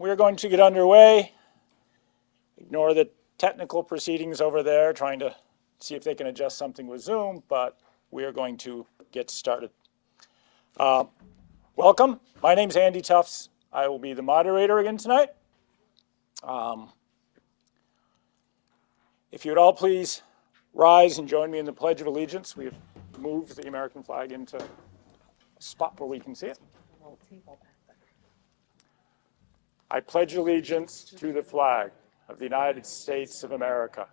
we're going to get underway. Ignore the technical proceedings over there, trying to see if they can adjust something with Zoom, but we are going to get started. Welcome. My name's Andy Tufts. I will be the moderator again tonight. If you would all please rise and join me in the Pledge of Allegiance. We have moved the American flag into a spot where we can see it. I pledge allegiance to the flag of the United States of America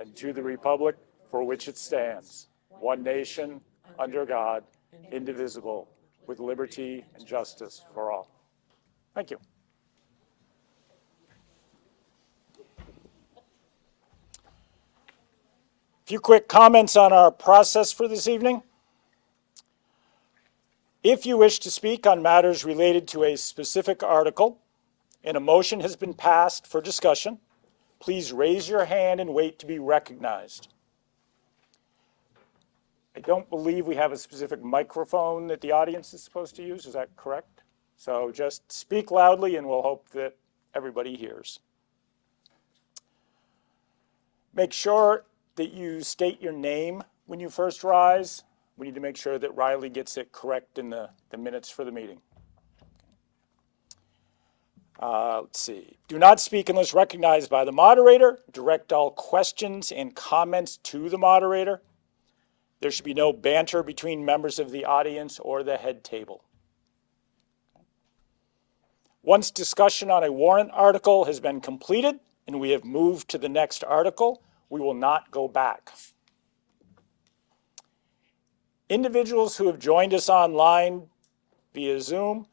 and to the republic for which it stands, one nation, under God, indivisible, with liberty and justice for all. Thank you. A few quick comments on our process for this evening. If you wish to speak on matters related to a specific article and a motion has been passed for discussion, please raise your hand and wait to be recognized. I don't believe we have a specific microphone that the audience is supposed to use. Is that correct? So just speak loudly and we'll hope that everybody hears. Make sure that you state your name when you first rise. We need to make sure that Riley gets it correct in the minutes for the meeting. Let's see. Do not speak unless recognized by the moderator. Direct all questions and comments to the moderator. There should be no banter between members of the audience or the head table. Once discussion on a warrant article has been completed and we have moved to the next article, we will not go back. Individuals who have joined us online via Zoom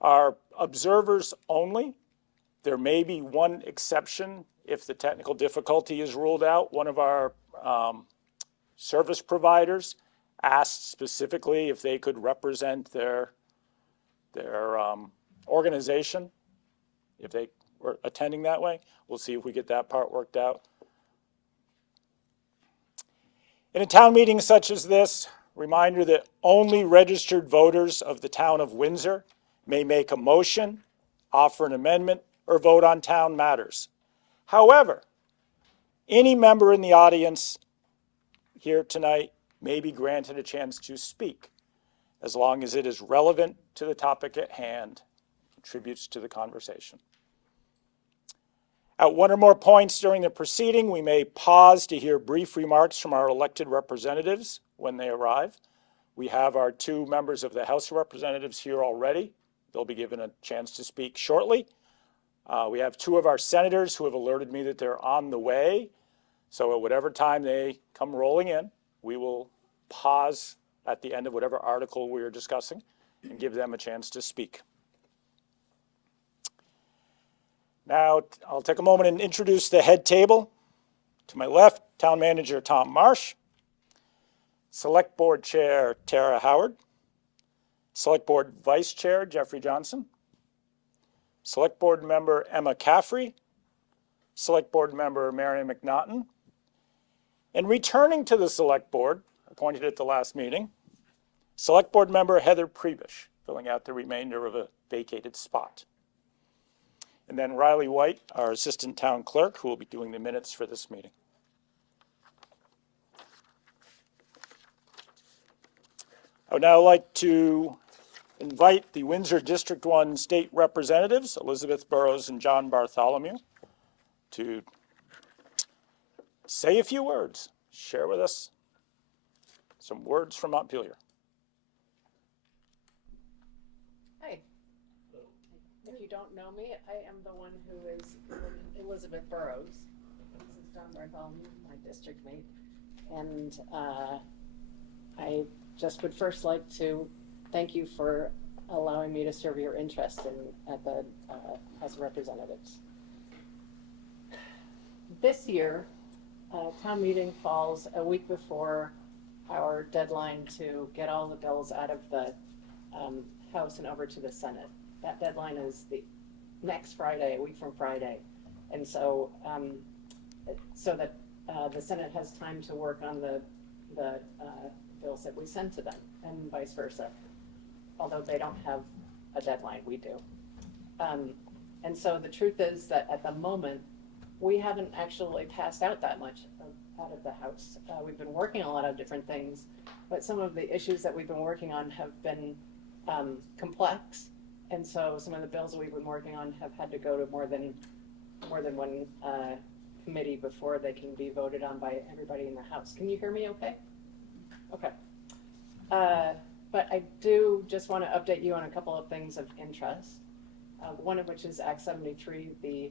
are observers only. There may be one exception if the technical difficulty is ruled out. One of our service providers asked specifically if they could represent their organization if they were attending that way. We'll see if we get that part worked out. In a town meeting such as this, reminder that only registered voters of the town of Windsor may make a motion, offer an amendment, or vote on town matters. However, any member in the audience here tonight may be granted a chance to speak, as long as it is relevant to the topic at hand, contributes to the conversation. At one or more points during the proceeding, we may pause to hear brief remarks from our elected representatives when they arrive. We have our two members of the House of Representatives here already. They'll be given a chance to speak shortly. We have two of our senators who have alerted me that they're on the way. So at whatever time they come rolling in, we will pause at the end of whatever article we are discussing and give them a chance to speak. Now, I'll take a moment and introduce the head table. To my left, Town Manager Tom Marsh, Select Board Chair Tara Howard, Select Board Vice Chair Jeffrey Johnson, Select Board Member Emma Caffrey, Select Board Member Marion McNaughton, and returning to the Select Board, appointed at the last meeting, Select Board Member Heather Prebish, filling out the remainder of a vacated spot. And then Riley White, our Assistant Town Clerk, who will be doing the minutes for this meeting. I would now like to invite the Windsor District 1 State Representatives, Elizabeth Burrows and John Bartholomew, to say a few words, share with us some words from Montpelier. Hi. If you don't know me, I am the one who is Elizabeth Burrows. This is John Bartholomew, my district mate. And I just would first like to thank you for allowing me to serve your interest at the House of Representatives. This year, town meeting falls a week before our deadline to get all the bills out of the House and over to the Senate. That deadline is the next Friday, a week from Friday. And so, so that the Senate has time to work on the bills that we send to them, and vice versa. Although they don't have a deadline, we do. And so the truth is that at the moment, we haven't actually passed out that much out of the House. We've been working on a lot of different things, but some of the issues that we've been working on have been complex. And so some of the bills that we've been working on have had to go to more than one committee before they can be voted on by everybody in the House. Can you hear me okay? Okay. But I do just want to update you on a couple of things of interest. One of which is Act 73, the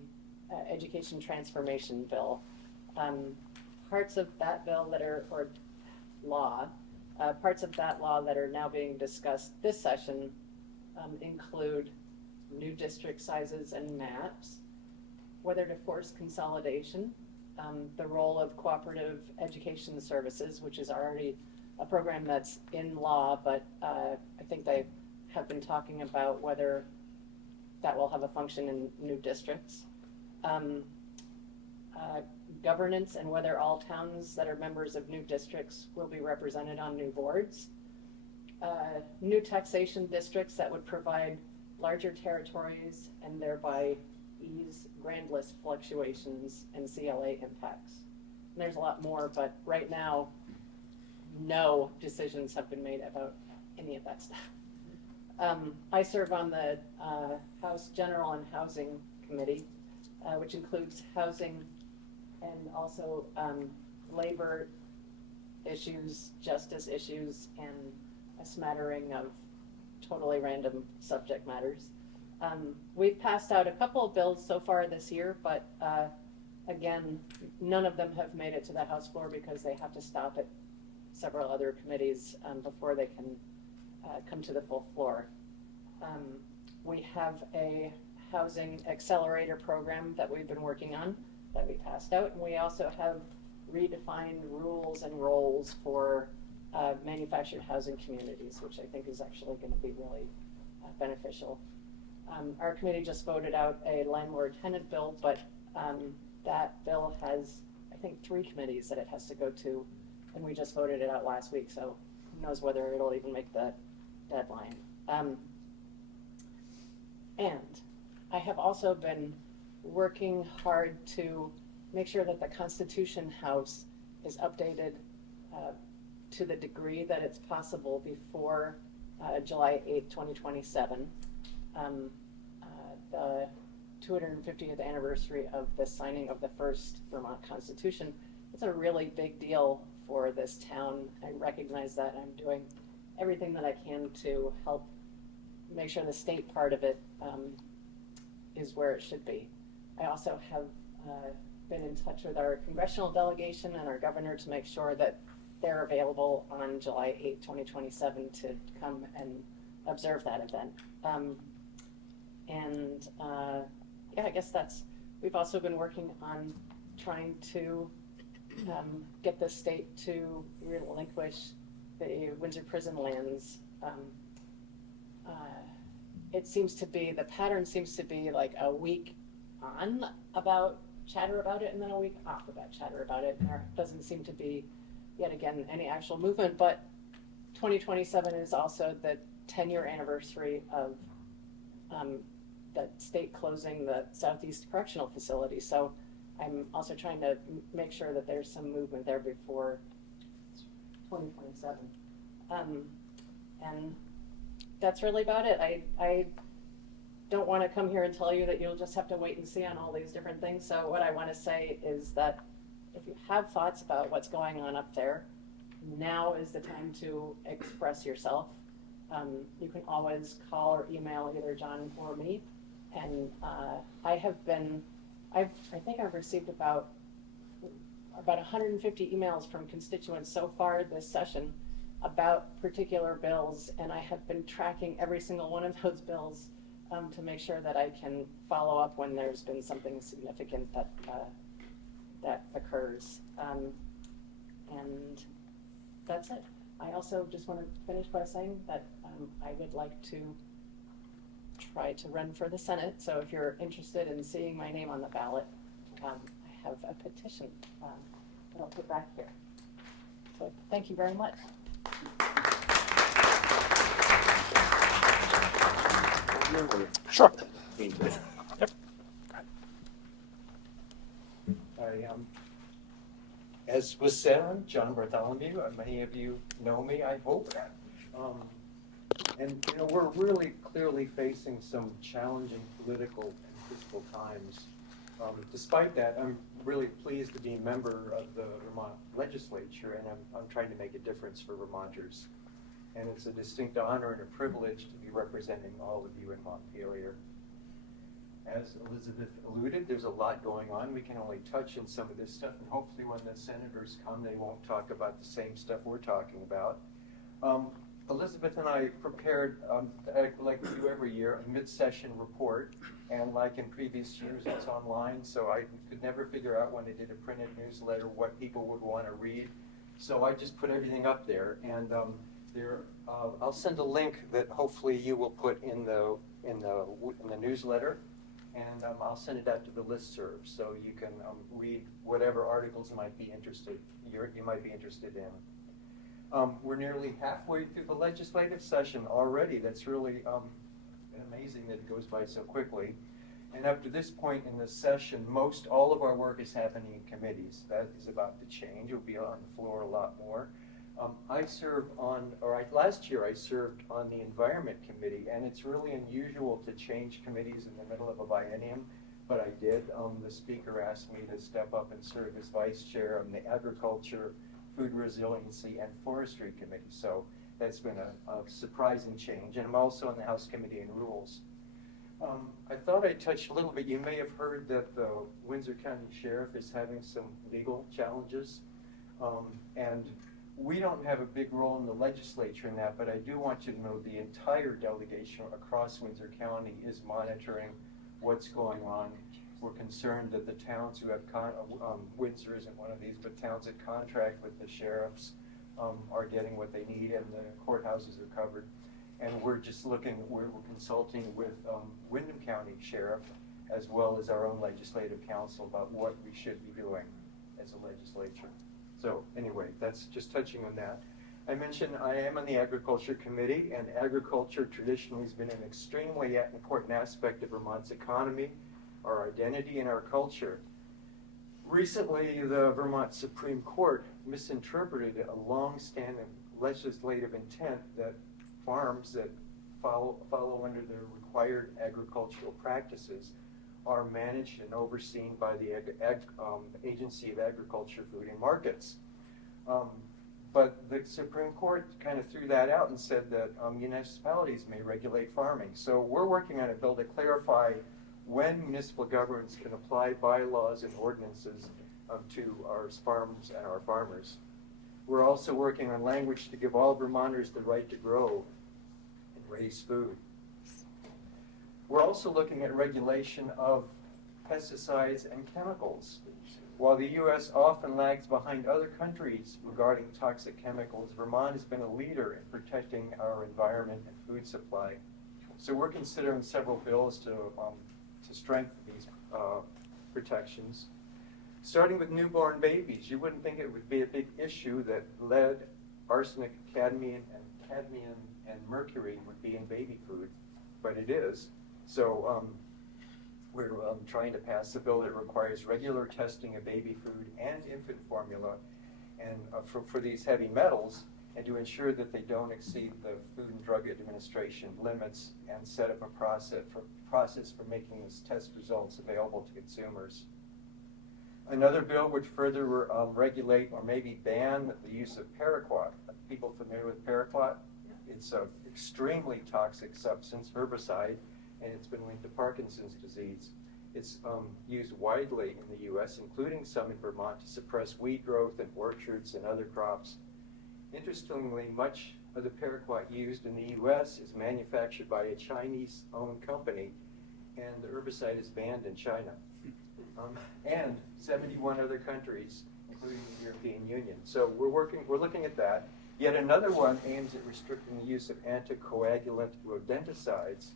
Education Transformation Bill. Parts of that bill that are, or law, parts of that law that are now being discussed this session include new district sizes and maps, whether to force consolidation, the role of cooperative education services, which is already a program that's in law, but I think they have been talking about whether that will have a function in new districts. Governance and whether all towns that are members of new districts will be represented on new boards. New taxation districts that would provide larger territories and thereby ease grand list fluctuations and CLA impacts. And there's a lot more, but right now, no decisions have been made about any of that stuff. I serve on the House General and Housing Committee, which includes housing and also labor issues, justice issues, and a smattering of totally random subject matters. We've passed out a couple of bills so far this year, but again, none of them have made it to the House floor because they have to stop at several other committees before they can come to the full floor. We have a housing accelerator program that we've been working on that we passed out, and we also have redefined rules and roles for manufactured housing communities, which I think is actually going to be really beneficial. Our committee just voted out a landlord-tenant bill, but that bill has, I think, 3 committees that it has to go to, and we just voted it out last week, so who knows whether it'll even make the deadline. And I have also been working hard to make sure that the Constitution House is updated to the degree that it's possible before July 8th, 2027. The 250th anniversary of the signing of the first Vermont Constitution. It's a really big deal for this town. I recognize that. I'm doing everything that I can to help make sure the state part of it is where it should be. I also have been in touch with our congressional delegation and our governor to make sure that they're available on July 8, 2027 to come and observe that event. Yeah, I guess we've also been working on trying to get the state to relinquish the Windsor prison lands. It seems to be, the pattern seems to be like a week on about chatter about it and then a week off about chatter about it. And there doesn't seem to be, yet again, any actual movement, but 2027 is also the 10-year anniversary of the state closing the Southeast Correctional Facility. So I'm also trying to make sure that there's some movement there before 2027. And that's really about it. I don't want to come here and tell you that you'll just have to wait and see on all these different things. So what I want to say is that if you have thoughts about what's going on up there, now is the time to express yourself. You can always call or email either John or me. And I think I've received about 150 emails from constituents so far this session about particular bills, and I have been tracking every single one of those bills to make sure that I can follow up when there's been something significant that occurs. And that's it. I also just want to finish by saying that I would like to try to run for the Senate. So if you're interested in seeing my name on the ballot, I have a petition that I'll put back here. So thank you very much. Sure. Thank you. Yep. As was said, I'm John Bartholomew. Many of you know me, I hope. And you know, we're really clearly facing some challenging political and fiscal times. Despite that, I'm really pleased to be a member of the Vermont legislature, and I'm trying to make a difference for Vermonters. And it's a distinct honor and a privilege to be representing all of you in Montpelier. As Elizabeth alluded, there's a lot going on. We can only touch on some of this stuff, and hopefully when the senators come, they won't talk about the same stuff we're talking about. Elizabeth and I prepared, like we do every year, a mid-session report, and like in previous years, it's online, so I could never figure out when I did a printed newsletter what people would want to read. So I just put everything up there, and I'll send a link that hopefully you will put in the newsletter. And I'll send it out to the listserv, so you can read whatever articles you might be interested in. We're nearly halfway through the legislative session already. That's really amazing that it goes by so quickly. And up to this point in the session, most all of our work is happening in committees. That is about to change. It'll be on the floor a lot more. Last year I served on the Environment Committee, and it's really unusual to change committees in the middle of a biennium, but I did. The speaker asked me to step up and serve as vice chair on the Agriculture, Food Resiliency, and Forestry Committee. So that's been a surprising change. And I'm also on the House Committee on Rules. I thought I'd touch a little bit. You may have heard that the Windsor County Sheriff is having some legal challenges. And we don't have a big role in the legislature in that, but I do want you to know the entire delegation across Windsor County is monitoring what's going on. We're concerned that the towns who have, Windsor isn't one of these, but towns that contract with the sheriffs are getting what they need, and the courthouses are covered. And we're just looking, we're consulting with Windham County Sheriff as well as our own legislative council about what we should be doing as a legislature. So anyway, that's just touching on that. I mentioned I am on the Agriculture Committee, and agriculture traditionally has been an extremely important aspect of Vermont's economy, our identity, and our culture. Recently, the Vermont Supreme Court misinterpreted a long-standing legislative intent that farms that follow under the required agricultural practices are managed and overseen by the Agency of Agriculture, Food and Markets. But the Supreme Court kind of threw that out and said that municipalities may regulate farming. So we're working on a bill to clarify when municipal governments can apply bylaws and ordinances to our farms and our farmers. We're also working on language to give all Vermonters the right to grow and raise food. We're also looking at regulation of pesticides and chemicals. While the U.S. often lags behind other countries regarding toxic chemicals, Vermont has been a leader in protecting our environment and food supply. So we're considering several bills to strengthen these protections. Starting with newborn babies, you wouldn't think it would be a big issue that lead, arsenic, cadmium, and mercury would be in baby food, but it is. So we're trying to pass a bill that requires regular testing of baby food and infant formula and for these heavy metals, and to ensure that they don't exceed the Food and Drug Administration limits, and set up a process for making these test results available to consumers. Another bill would further regulate or maybe ban the use of paraquat. Are people familiar with paraquat? Yeah. It's an extremely toxic substance, herbicide, and it's been linked to Parkinson's disease. It's used widely in the U.S., including some in Vermont, to suppress weed growth in orchards and other crops. Interestingly, much of the paraquat used in the U.S. is manufactured by a Chinese-owned company, and the herbicide is banned in China. And 71 other countries, including the European Union. So we're looking at that. Yet another one aims at restricting the use of anticoagulant rodenticides.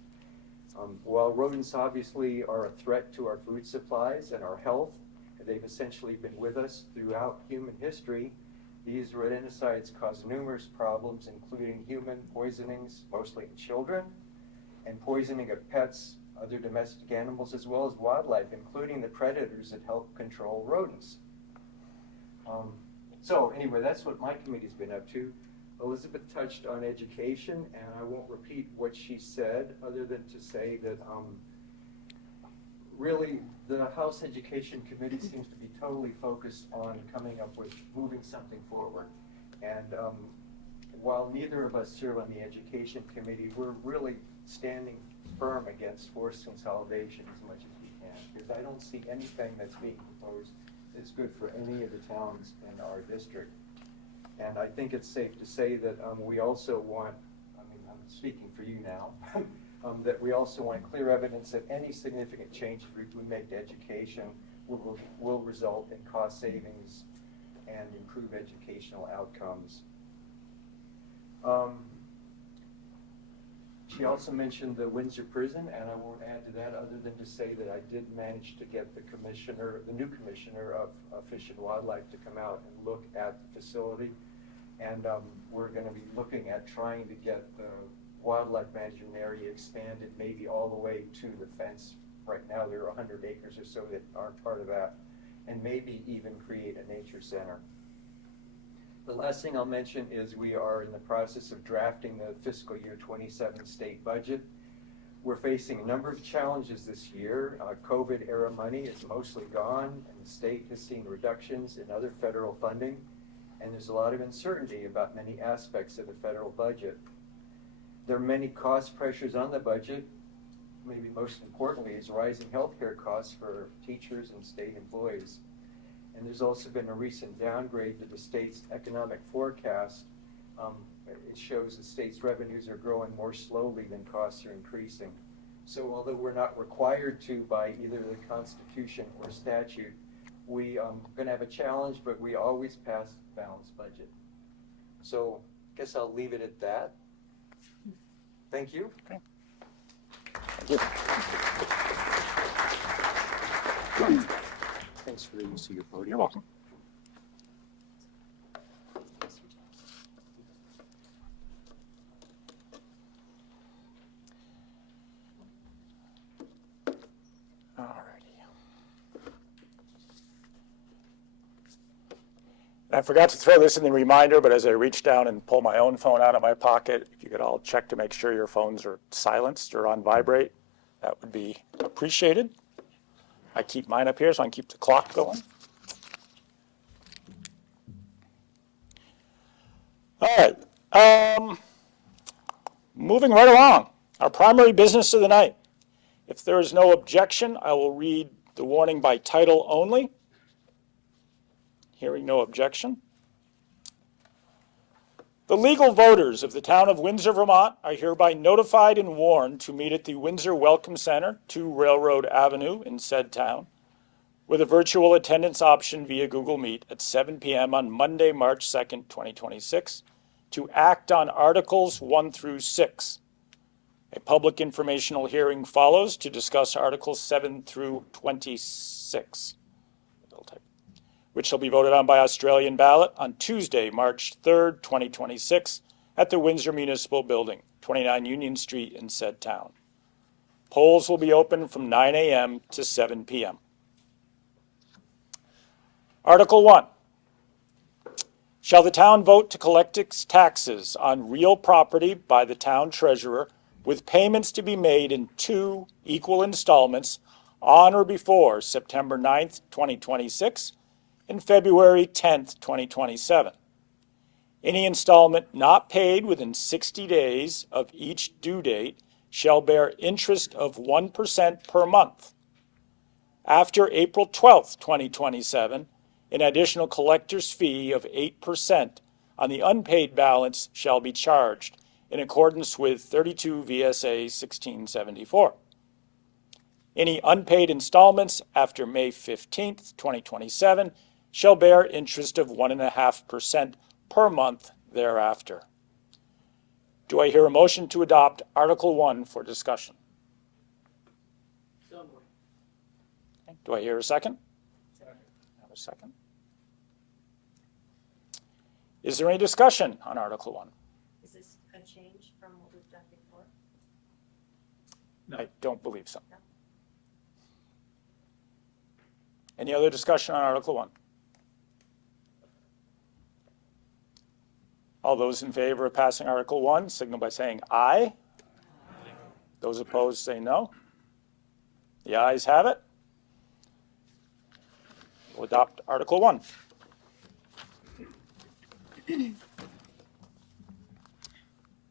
While rodents obviously are a threat to our food supplies and our health, they've essentially been with us throughout human history. These rodenticides cause numerous problems, including human poisonings, mostly in children, and poisoning of pets, other domestic animals, as well as wildlife, including the predators that help control rodents. So anyway, that's what my committee's been up to. Elizabeth touched on education, and I won't repeat what she said, other than to say that really the House Education Committee seems to be totally focused on coming up with moving something forward. And while neither of us serve on the Education Committee, we're really standing firm against forced consolidation as much as we can, because I don't see anything that's being proposed that's good for any of the towns in our district. And I think it's safe to say that we also want, I mean, I'm speaking for you now, that we also want clear evidence that any significant changes we make to education will result in cost savings and improve educational outcomes. She also mentioned the Windsor Prison, and I won't add to that other than to say that I did manage to get the new commissioner of Fish and Wildlife to come out and look at the facility. And we're going to be looking at trying to get the wildlife management area expanded maybe all the way to the fence. Right now there are 100 acres or so that aren't part of that, and maybe even create a nature center. The last thing I'll mention is we are in the process of drafting the fiscal year 27 state budget. We're facing a number of challenges this year. COVID era money is mostly gone, and the state has seen reductions in other federal funding, and there's a lot of uncertainty about many aspects of the federal budget. There are many cost pressures on the budget. Maybe most importantly is rising healthcare costs for teachers and state employees. And there's also been a recent downgrade to the state's economic forecast. It shows the state's revenues are growing more slowly than costs are increasing. So although we're not required to by either the Constitution or statute, we are going to have a challenge, but we always pass a balanced budget. So I guess I'll leave it at that. Thank you. Okay. Thank you. Thanks for the use of your podium. You're welcome. I forgot to throw this in the reminder, but as I reach down and pull my own phone out of my pocket, if you could all check to make sure your phones are silenced or on vibrate, that would be appreciated. I keep mine up here so I can keep the clock going. All right. Moving right along, our primary business of the night. If there is no objection, I will read the warning by title only. Hearing no objection. The legal voters of the town of Windsor, Vermont are hereby notified and warned to meet at the Windsor Welcome Center, 2 Railroad Avenue in said town, with a virtual attendance option via Google Meet at 7 p.m. on Monday, March 2nd, 2026, to act on Articles 1 through 6. A public informational hearing follows to discuss Articles 7 through 26. Which shall be voted on by Australian ballot on Tuesday, March 3rd, 2026, at the Windsor Municipal Building, 29 Union Street in said town. Polls will be open from 9 a.m. to 7 p.m. Article 1. Shall the town vote to collect its taxes on real property by the town treasurer, with payments to be made in 2 equal installments on or before September 9th, 2026, and February 10th, 2027. Any installment not paid within 60 days of each due date shall bear interest of 1% per month. After April 12th, 2027, an additional collector's fee of 8% on the unpaid balance shall be charged in accordance with 32 VSA 1674. Any unpaid installments after May 15th, 2027 shall bear interest of 1.5% per month thereafter. Do I hear a motion to adopt Article 1 for discussion? So moved. Okay. Do I hear a second? Second. Have a second. Is there any discussion on Article 1? Is this a change from what we've done before? I don't believe so. No. Any other discussion on Article 1? All those in favor of passing Article 1 signal by saying aye. Those opposed say no. The ayes have it. We'll adopt Article 1.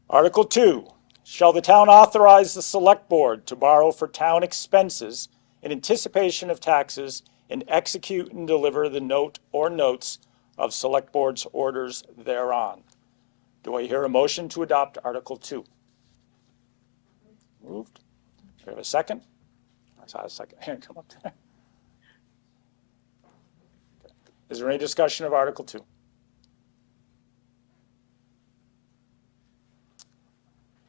Article 2, shall the town authorize the select board to borrow for town expenses in anticipation of taxes and execute and deliver the note or notes of select board's orders thereon? Do I hear a motion to adopt Article 2? Moved. Do I have a second? I saw a second hand come up there. Is there any discussion of Article 2?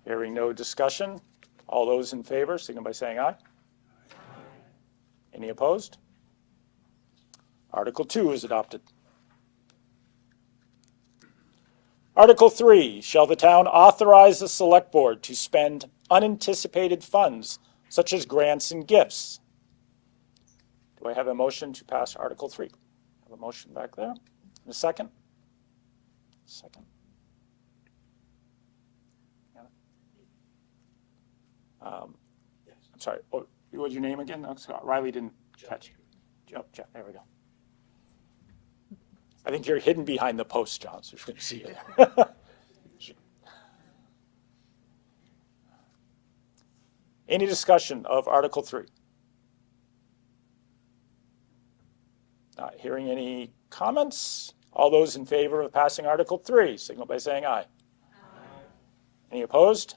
Hearing no discussion, all those in favor, signal by saying aye. Any opposed? Article 2 is adopted. Article 3, shall the town authorize the select board to spend unanticipated funds such as grants and gifts? Do I have a motion to pass Article 3? I have a motion back there. A second? Second. I'm sorry, what was your name again? No, Scott. Riley didn't catch. Jeff, there we go. I think you're hidden behind the post, John, so you shouldn't see it. Any discussion of Article 3? Not hearing any comments. All those in favor of passing Article 3, signal by saying aye. Any opposed?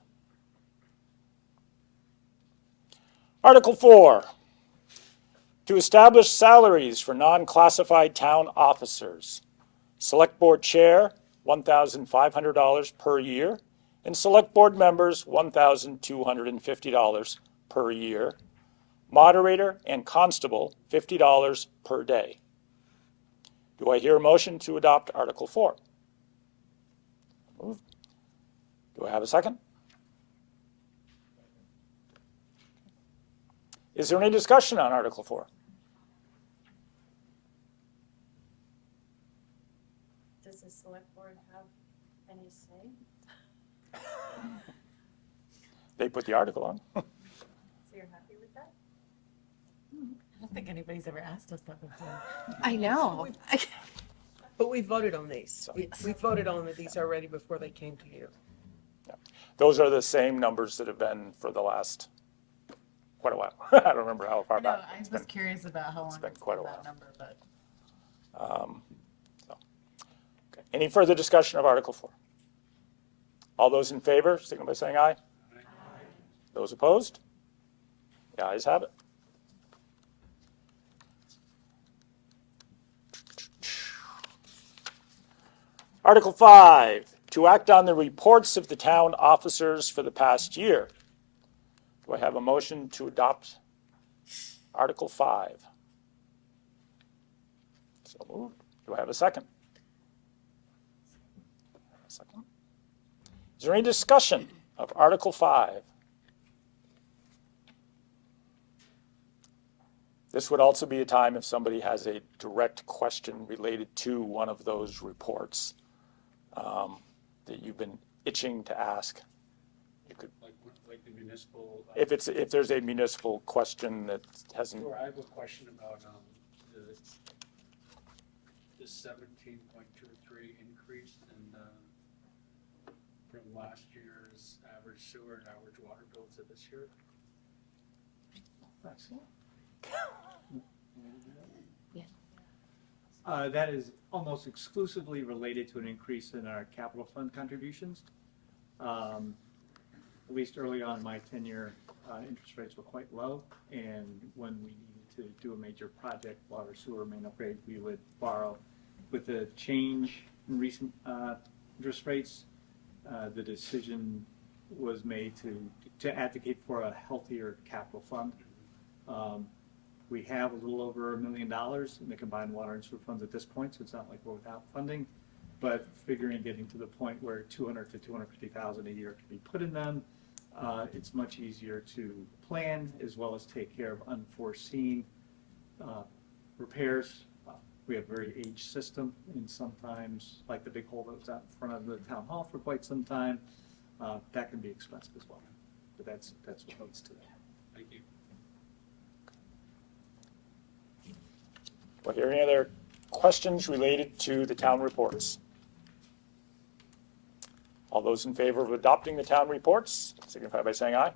Article 4, to establish salaries for non-classified town officers. Select Board Chair, $1,500 per year, and Select Board members, $1,250 per year. Moderator and Constable, $50 per day. Do I hear a motion to adopt Article 4? Moved. Do I have a second? Is there any discussion on Article 4? Does the select board have any say? They put the article on. So you're happy with that? I don't think anybody's ever asked us that before. I know. But we voted on these. We voted on these already before they came to you. Those are the same numbers that have been for the last quite a while. I don't remember how far I know, back. I It's was been- curious about how long been it's quite been a that while. number, but. so. Okay. Any further discussion of Article 4? All those in favor, signal by saying aye. Those opposed? The ayes have it. Article 5, to act on the reports of the town officers for the past year. Do I have a motion to adopt Article 5? So moved. Do I have a second? Second. Is there any discussion of Article 5? This would also be a time if somebody has a direct question related to one of those reports that you've been itching to ask. You could, like the municipal. if there's a municipal question that hasn't. Sure, I have a question about the 17.23 increase in from last year's average sewer and average water bill to this year. That is almost exclusively related to an increase in our capital fund contributions. At least early on in my tenure, interest rates were quite low, and when we needed to do a major project, water sewer main upgrade, we would borrow. With the change in recent interest rates, the decision was made to advocate for a healthier capital fund. We have a little over $1 million in the combined water and sewer funds at this point, so it's not like we're without funding. But figuring getting to the point where $200,000 to $250,000 a year can be put in them, it's much easier to plan as well as take care of unforeseen repairs. We have a very aged system, and sometimes, like the big hole that was out in front of the town hall for quite some time, that can be expensive as well. But that's what leads to that. Thank you. Are there any other questions related to the town reports? All those in favor of adopting the town reports, signify by saying aye.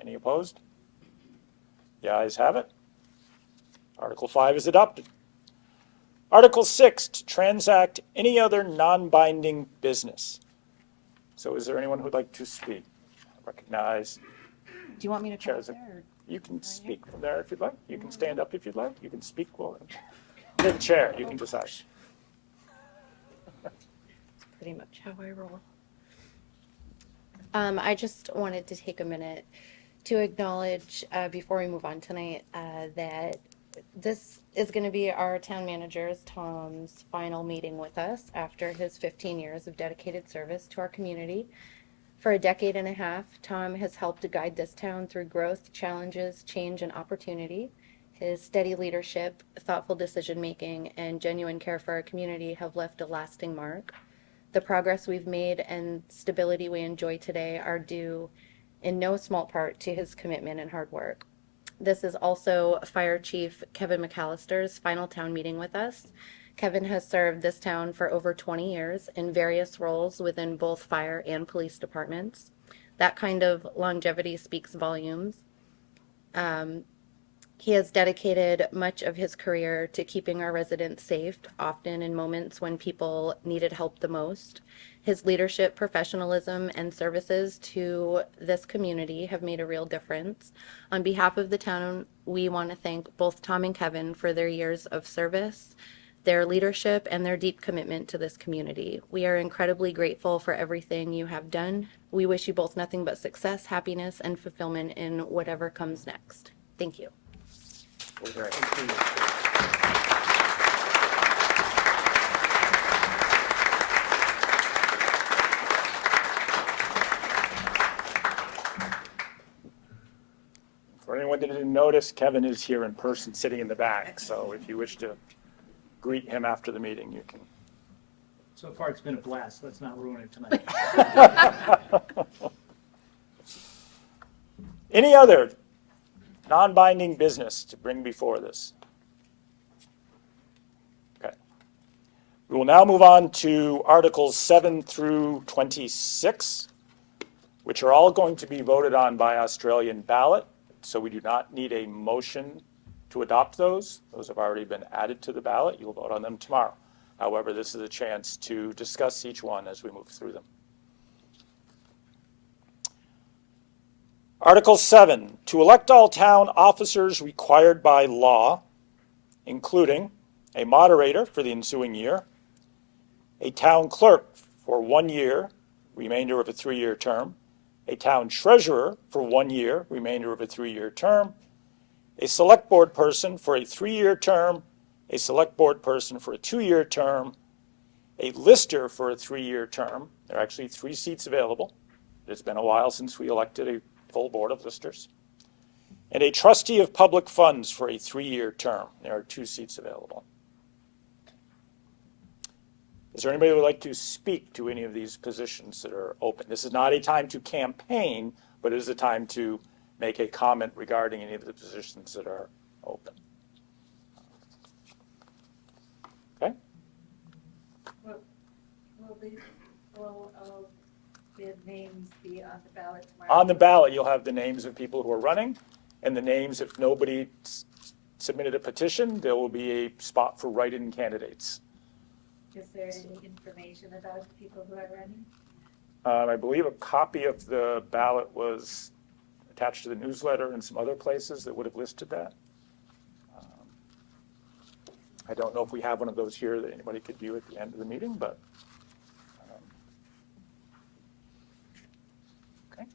Any opposed? The ayes have it. Article 5 is adopted. Article 6, to transact any other non-binding business. So is there anyone who'd like to speak? I recognize, Do you want me to come up Chairs, there? you can speak from there if you'd like. You can stand up if you'd like. You can speak while you're the chair. You can decide. Pretty much how I roll. I just wanted to take a minute to acknowledge, before we move on tonight, that this is going to be our town manager's, Tom's, final meeting with us after his 15 years of dedicated service to our community. For a decade and a half, Tom has helped to guide this town through growth, challenges, change, and opportunity. His steady leadership, thoughtful decision-making, and genuine care for our community have left a lasting mark. The progress we've made and stability we enjoy today are due in no small part to his commitment and hard work. This is also Fire Chief Kevin McAllister's final town meeting with us. Kevin has served this town for over 20 years in various roles within both fire and police departments. That kind of longevity speaks volumes. He has dedicated much of his career to keeping our residents safe, often in moments when people needed help the most. His leadership, professionalism, and services to this community have made a real difference. On behalf of the town, we want to thank both Tom and Kevin for their years of service, their leadership, and their deep commitment to this community. We are incredibly grateful for everything you have done. We wish you both nothing but success, happiness, and fulfillment in whatever comes next. Thank you. For anyone that didn't notice, Kevin is here in person, sitting in the back. So if you wish to greet him after the meeting, you can. So far, it's been a blast. Let's not ruin it tonight. Any other non-binding business to bring before this? Okay. We will now move on to Articles 7 through 26, which are all going to be voted on by Australian ballot. So we do not need a motion to adopt those. Those have already been added to the ballot. You'll vote on them tomorrow. However, this is a chance to discuss each one as we move through them. Article 7, to elect all town officers required by law, including a moderator for the ensuing year, a town clerk for 1 year, remainder of a 3-year term, a town treasurer for 1 year, remainder of a 3-year term, a select board person for a 3-year term, a select board person for a 2-year term, a lister for a 3-year term. There are actually 3 seats available. It's been a while since we elected a full board of listers. And a trustee of public funds for a 3-year term. There are 2 seats available. Is there anybody who would like to speak to any of these positions that are open? This is not a time to campaign, but it is a time to make a comment regarding any of the positions that are open. Okay? Will the names be on the ballot tomorrow? On the ballot, you'll have the names of people who are running, and the names, if nobody submitted a petition, there will be a spot for write-in candidates. Is there any information about the people who are running? I believe a copy of the ballot was attached to the newsletter and some other places that would have listed that. I don't know if we have one of those here that anybody could view at the end of the meeting, but okay.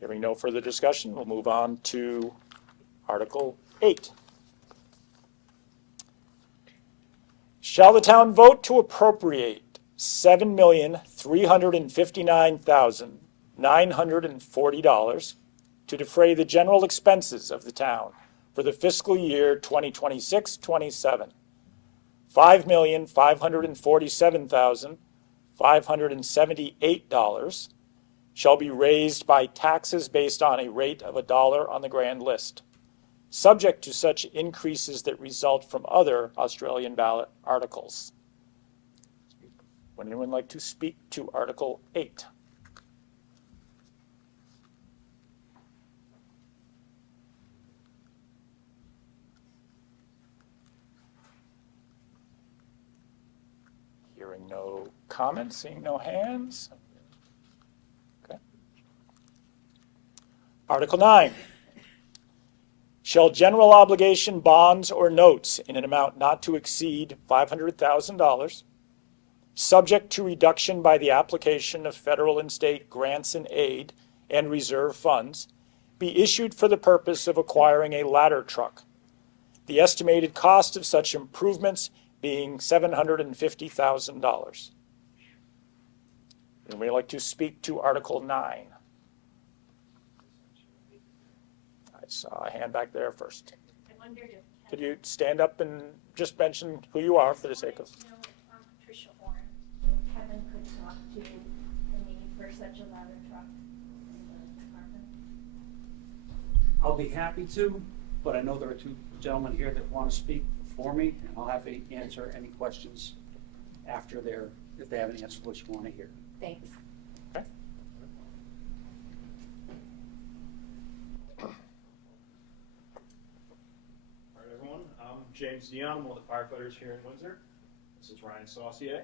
Having no further discussion, we'll move on to Article 8. Shall the town vote to appropriate $7,359,940 to defray the general expenses of the town for the fiscal year 2026-27. $5,547,578 shall be raised by taxes based on a rate of $1 on the grand list, subject to such increases that result from other Australian ballot articles. Would anyone like to speak to Article 8? Hearing no comments, seeing no hands. Okay. Article 9. Shall general obligation bonds or notes in an amount not to exceed $500,000, subject to reduction by the application of federal and state grants and aid and reserve funds, be issued for the purpose of acquiring a ladder truck, the estimated cost of such improvements being $750,000. Anybody like to speak to Article 9? I saw a hand back there first. I wondered if. Could you stand up and just mention who you are for the sake of? I'm Patricia Warren. Kevin could talk to the need for such a ladder truck in the department. I'll be happy to, but I know there are two gentlemen here that want to speak for me, and I'll have to answer any questions after if they haven't answered what you want to hear. Thanks. Okay. All right, everyone. I'm James Dion. I'm one of the firefighters here in Windsor. This is Ryan Saucier.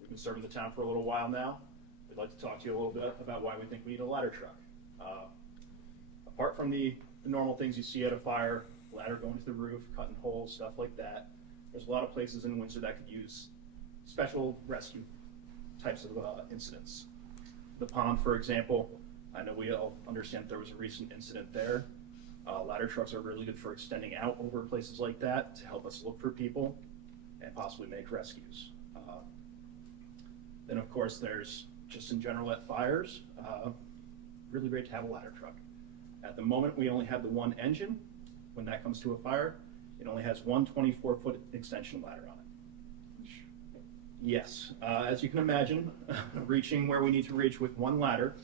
We've been serving the town for a little while now. We'd like to talk to you a little bit about why we think we need a ladder truck. Apart from the normal things you see at a fire, ladder going to the roof, cutting holes, stuff like that, there's a lot of places in Windsor that could use special rescue types of incidents. The pond, for example, I know we all understand there was a recent incident there. Ladder trucks are really good for extending out over places like that to help us look for people and possibly make rescues. Then of course there's just in general at fires, really great to have a ladder truck. At the moment we only have the one engine. When that comes to a fire, it only has one 24-foot extension ladder on it. Yes, as you can imagine, reaching where we need to reach with one ladder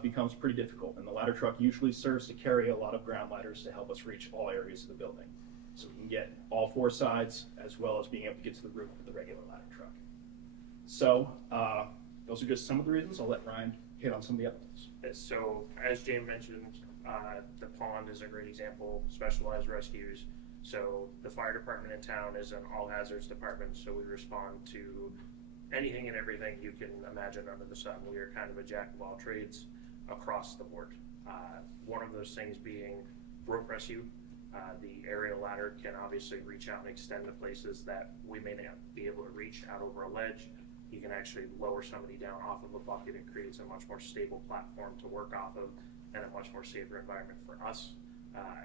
becomes pretty difficult, and the ladder truck usually serves to carry a lot of ground ladders to help us reach all areas of the building. So we can get all four sides, as well as being able to get to the roof with the regular ladder truck. So those are just some of the reasons. I'll let Ryan hit on some of the other ones. So as James mentioned, the pond is a great example, specialized rescues. So the fire department in town is an all hazards department, so we respond to anything and everything you can imagine under the sun. We are kind of a jack of all trades across the board. One of those things being rope rescue. The aerial ladder can obviously reach out and extend to places that we may not be able to reach out over a ledge. You can actually lower somebody down off of a bucket. It creates a much more stable platform to work off of and a much more safer environment for us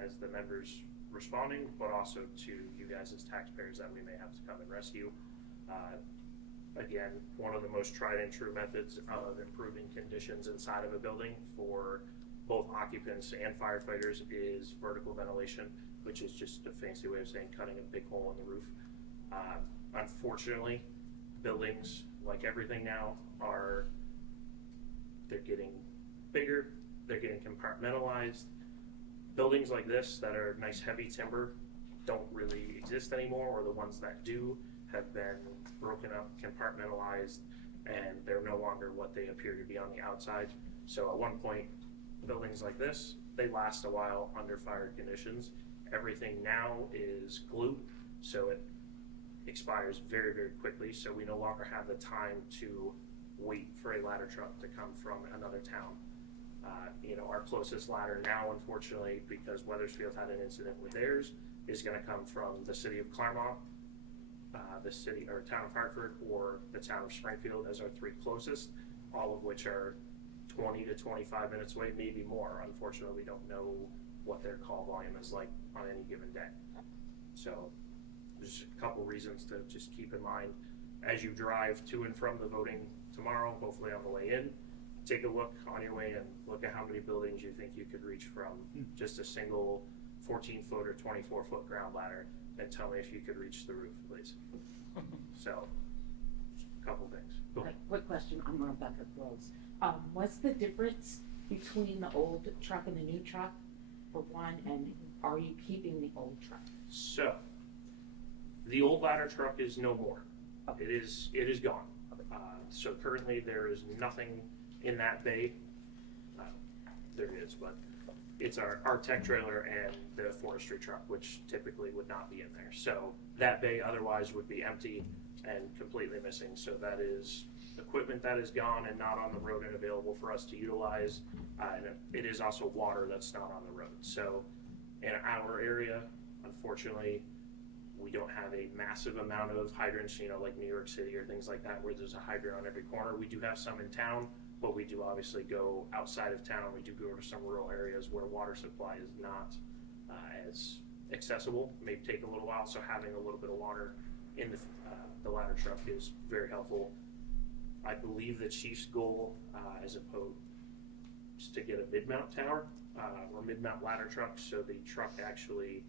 as the members responding, but also to you guys as taxpayers that we may have to come and rescue. Again, one of the most tried and true methods of improving conditions inside of a building for both occupants and firefighters is vertical ventilation, which is just a fancy way of saying cutting a big hole in the roof. Unfortunately, buildings, like everything now, they're getting bigger, they're getting compartmentalized. Buildings like this that are nice heavy timber don't really exist anymore, or the ones that do have been broken up, compartmentalized, and they're no longer what they appear to be on the outside. So at one point, buildings like this, they last a while under fire conditions. Everything now is glue, so it expires very, very quickly, so we no longer have the time to wait for a ladder truck to come from another town. Our closest ladder now, unfortunately, because Weathersfield had an incident with theirs, is going to come from the city of Claremont, the city or town of Hartford, or the town of Springfield as our three closest, all of which are 20 to 25 minutes away, maybe more. Unfortunately, we don't know what their call volume is like on any given day. So there's a couple reasons to just keep in mind as you drive to and from the voting tomorrow, hopefully on the way in. take a look on your way and look at how many buildings you think you could reach from just a single 14-foot or 24-foot ground ladder, and tell me if you could reach the roof, please. So, a couple things. Go ahead. Quick question on Rebecca Groves. What's the difference between the old truck and the new truck, for one, and are you keeping the old truck? So, the old ladder truck is no more. It is gone. So currently there is nothing in that bay. There is, but it's our tech trailer and the forestry truck, which typically would not be in there. So that bay otherwise would be empty and completely missing. So that is equipment that is gone and not on the road and available for us to utilize. And it is also water that's not on the road. So in our area, unfortunately, we don't have a massive amount of hydrants, like New York City or things like that, where there's a hydrant on every corner. We do have some in town, but we do obviously go outside of town. We do go to some rural areas where water supply is not as accessible. It may take a little while, so having a little bit of water in the ladder truck is very helpful. I believe the chief's goal, as opposed to get a mid-mount tower or mid-mount ladder truck, so the truck actually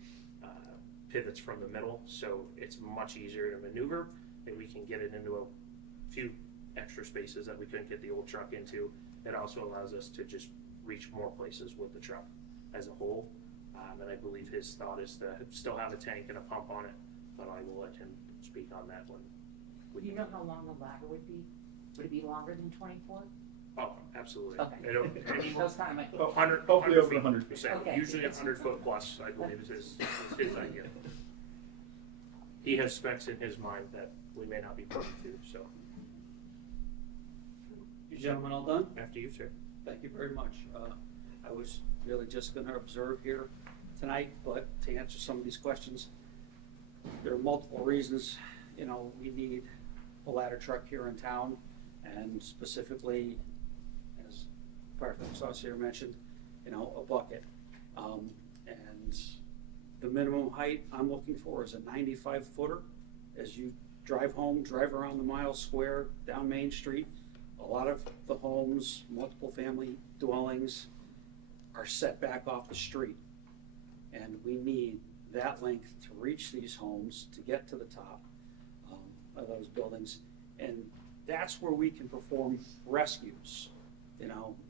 pivots from the middle, so it's much easier to maneuver, and we can get it into a few extra spaces that we couldn't get the old truck into. It also allows us to just reach more places with the truck as a whole. And I believe his thought is to still have a tank and a pump on it, but I will let him speak on that one. Do you know how long the ladder would be? Would it be longer than 24? Oh, absolutely. Okay. That was kind of my. 100, Hopefully over 100 100 feet. Okay. Usually 100 foot plus, I believe is his idea. He has specs in his mind that we may not be privy to, so You gentlemen all done? after you, sir. Thank you very much. I was really just gonna observe here tonight, but to answer some of these questions, there are multiple reasons, we need a ladder truck here in town, and specifically, as Firefighter Saucier mentioned, a bucket. And the minimum height I'm looking for is a 95 footer. As you drive home, drive around the mile square, down Main Street, a lot of the homes, multiple family dwellings are set back off the street. And we need that length to reach these homes, to get to the top of those buildings. And that's where we can perform rescues.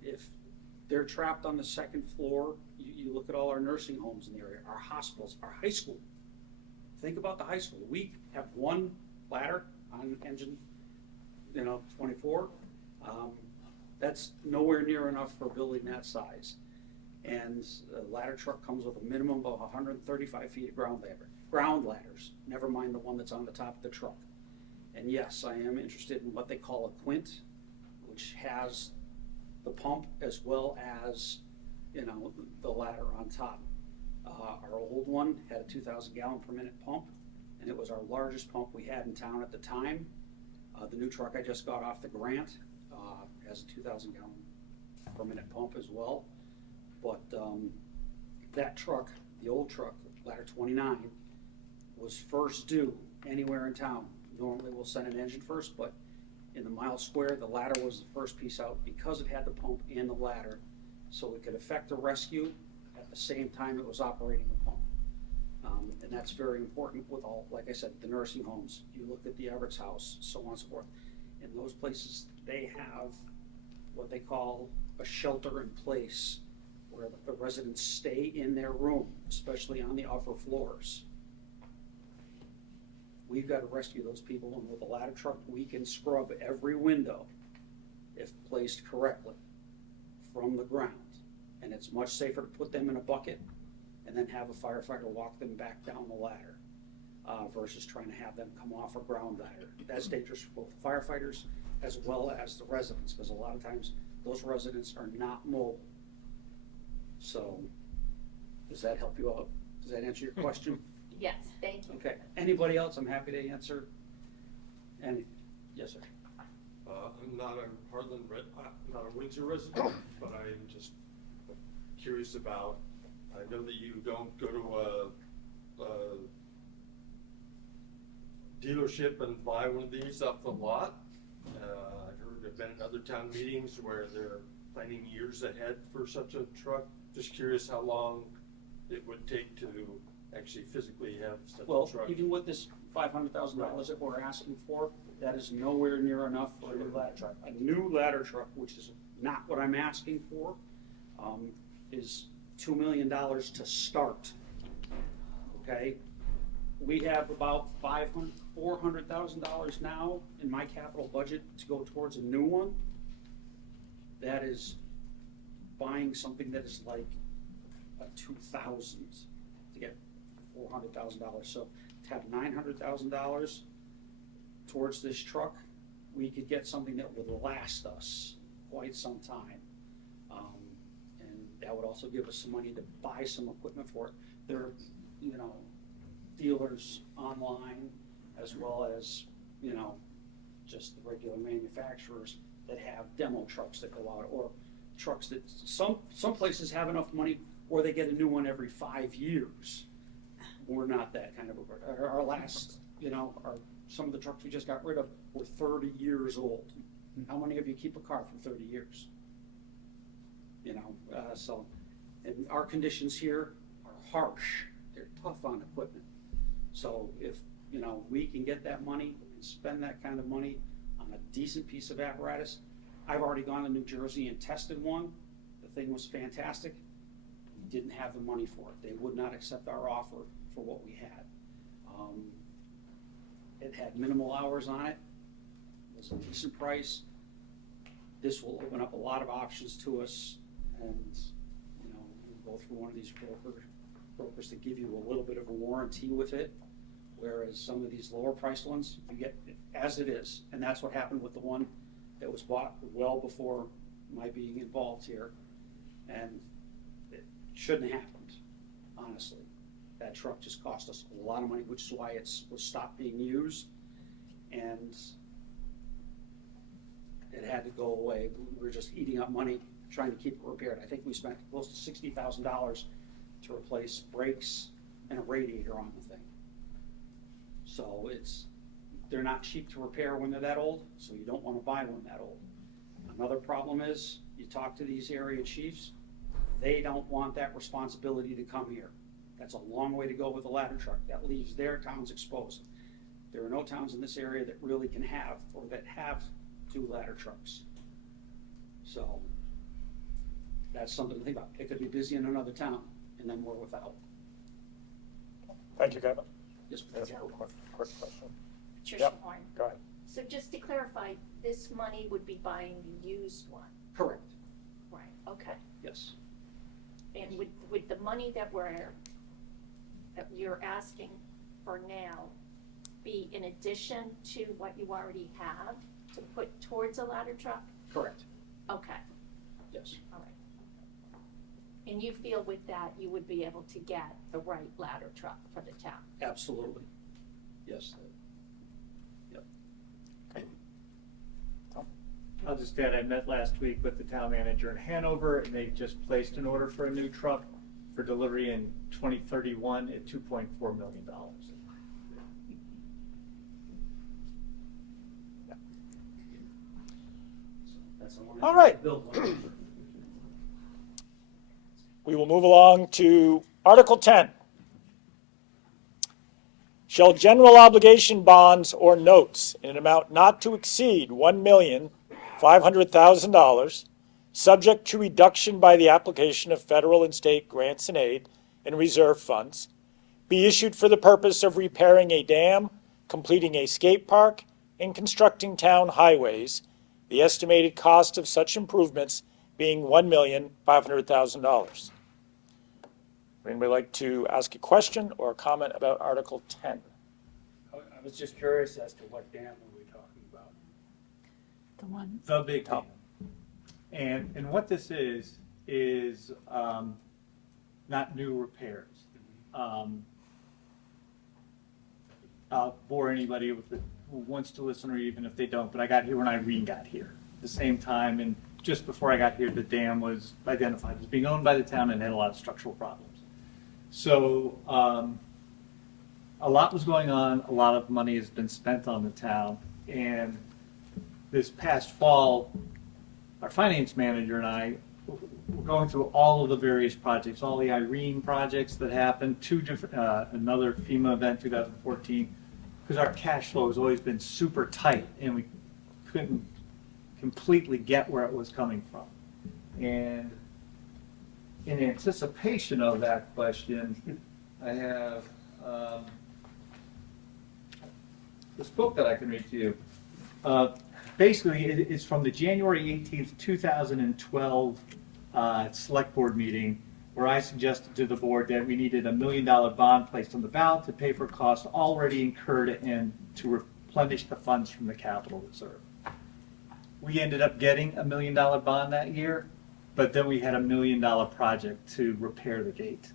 If they're trapped on the second floor, you look at all our nursing homes in the area, our hospitals, our high school. Think about the high school. We have one ladder on engine, 24. That's nowhere near enough for a building that size. And a ladder truck comes with a minimum of 135 feet of ground ladders, never mind the one that's on the top of the truck. And yes, I am interested in what they call a quint, which has the pump as well as, the ladder on top. Our old one had a 2,000 gallon per minute pump, and it was our largest pump we had in town at the time. The new truck I just got off the grant has a 2,000 gallon per minute pump as well. But that truck, the old truck, ladder 29, was first due anywhere in town. Normally we'll send an engine first, but in the mile square, the ladder was the first piece out because it had the pump and the ladder, so we could effect the rescue at the same time it was operating the pump. And that's very important with all, like I said, the nursing homes. You look at the Everett's house, so on and so forth. In those places, they have what they call a shelter in place, where the residents stay in their room, especially on the upper floors. We've got to rescue those people, and with a ladder truck, we can scrub every window, if placed correctly, from the ground. And it's much safer to put them in a bucket and then have a firefighter walk them back down the ladder versus trying to have them come off a ground ladder. That's dangerous for both the firefighters as well as the residents, because a lot of times those residents are not mobile. So, does that help you out? Does that answer your question? Yes, thank you. Okay, anybody else, I'm happy to answer. Yes, sir. I'm not a Windsor resident, but I'm just curious about, I know that you don't go to a dealership and buy one of these off the lot. I heard I've been in other town meetings where they're planning years ahead for such a truck. Just curious how long it would take to actually physically have such Well, a truck. even with this $500,000 that we're asking for, that is nowhere near enough for a new ladder truck. A new ladder truck, which is not what I'm asking for, is $2 million to start. Okay? We have about $400,000 now in my capital budget to go towards a new one. That is buying something that is like a 2,000 to get $400,000. So to have $900,000 towards this truck, we could get something that would last us quite some time. And that would also give us some money to buy some equipment for it. There are, you know, dealers online as well as, you know, just the regular manufacturers that have demo trucks that go out, or trucks that some places have enough money or they get a new one every 5 years. We're not that kind of a, our last, you know, some of the trucks we just got rid of were 30 years old. How many of you keep a car for 30 years? You know, so, and our conditions here are harsh. They're tough on equipment. So if, you know, we can get that money and spend that kind of money on a decent piece of apparatus. I've already gone to New Jersey and tested one. The thing was fantastic. We didn't have the money for it. They would not accept our offer for what we had. It had minimal hours on it. It was a decent price. This will open up a lot of options to us, and you know, we'll go through one of these brokers to give you a little bit of a warranty with it, whereas some of these lower priced ones you get as it is, and that's what happened with the one that was bought well before my being involved here, and it shouldn't have happened, honestly. That truck just cost us a lot of money, which is why it was stopped being used, and it had to go away. We were just eating up money trying to keep it repaired. I think we spent close to $60,000 to replace brakes and a radiator on the thing. So they're not cheap to repair when they're that old, so you don't want to buy one that old. Another problem is, you talk to these area chiefs, they don't want that responsibility to come here. That's a long way to go with a ladder truck. That leaves their towns exposed. There are no towns in this area that really can have, or that have 2 ladder trucks. So that's something to think about. It could be busy in another town, and then we're without. Thank you, Kevin. Yes, That's a quick question. Patricia Yep. Horn. Go ahead. So just to clarify, this money would be buying the used one? Correct. Right, okay. Yes. And would the money that you're asking for now be in addition to what you already have to put towards a ladder truck? Correct. Okay, Yes. all right. And you feel with that you would be able to get the right ladder truck for the town? Absolutely. Yes. Yep. I'll just add, I met last week with the town manager in Hanover, and they just placed an order for a new truck for delivery in 2031 at $2.4 million. That's the one. All right. Build one. We will move along to Article 10. Shall general obligation bonds or notes in an amount not to exceed $1,500,000, subject to reduction by the application of federal and state grants and aid and reserve funds, be issued for the purpose of repairing a dam, completing a skate park, and constructing town highways, the estimated cost of such improvements being $1,500,000. Anybody like to ask a question or a comment about Article 10? I was just curious as to what dam were we talking about? The one. The big dam. And what this is not new repairs. I'll bore anybody who wants to listen, or even if they don't, but I got here when Irene got here. At the same time, and just before I got here, the dam was identified as being owned by the town and had a lot of structural problems. So a lot was going on, a lot of money has been spent on the town, and this past fall, our finance manager and I were going through all of the various projects, all the Irene projects that happened, another FEMA event, 2014, because our cash flow has always been super tight and we couldn't completely get where it was coming from. And in anticipation of that question, I have this book that I can read to you. Basically, it's from the January 18th, 2012 select board meeting, where I suggested to the board that we needed $1 million bond placed on the ballot to pay for costs already incurred and to replenish the funds from the capital reserve. We ended up getting $1 million bond that year, but then we had $1 million project to repair the gate.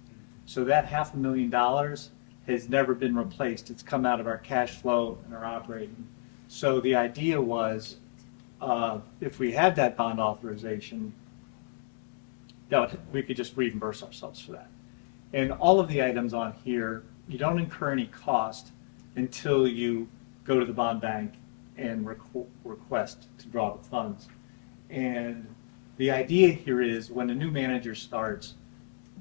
So that $500,000 has never been replaced. It's come out of our cash flow and our operating. So the idea was, if we had that bond authorization, we could just reimburse ourselves for that. And all of the items on here, you don't incur any cost until you go to the bond bank and request to draw the funds. And the idea here is when a new manager starts,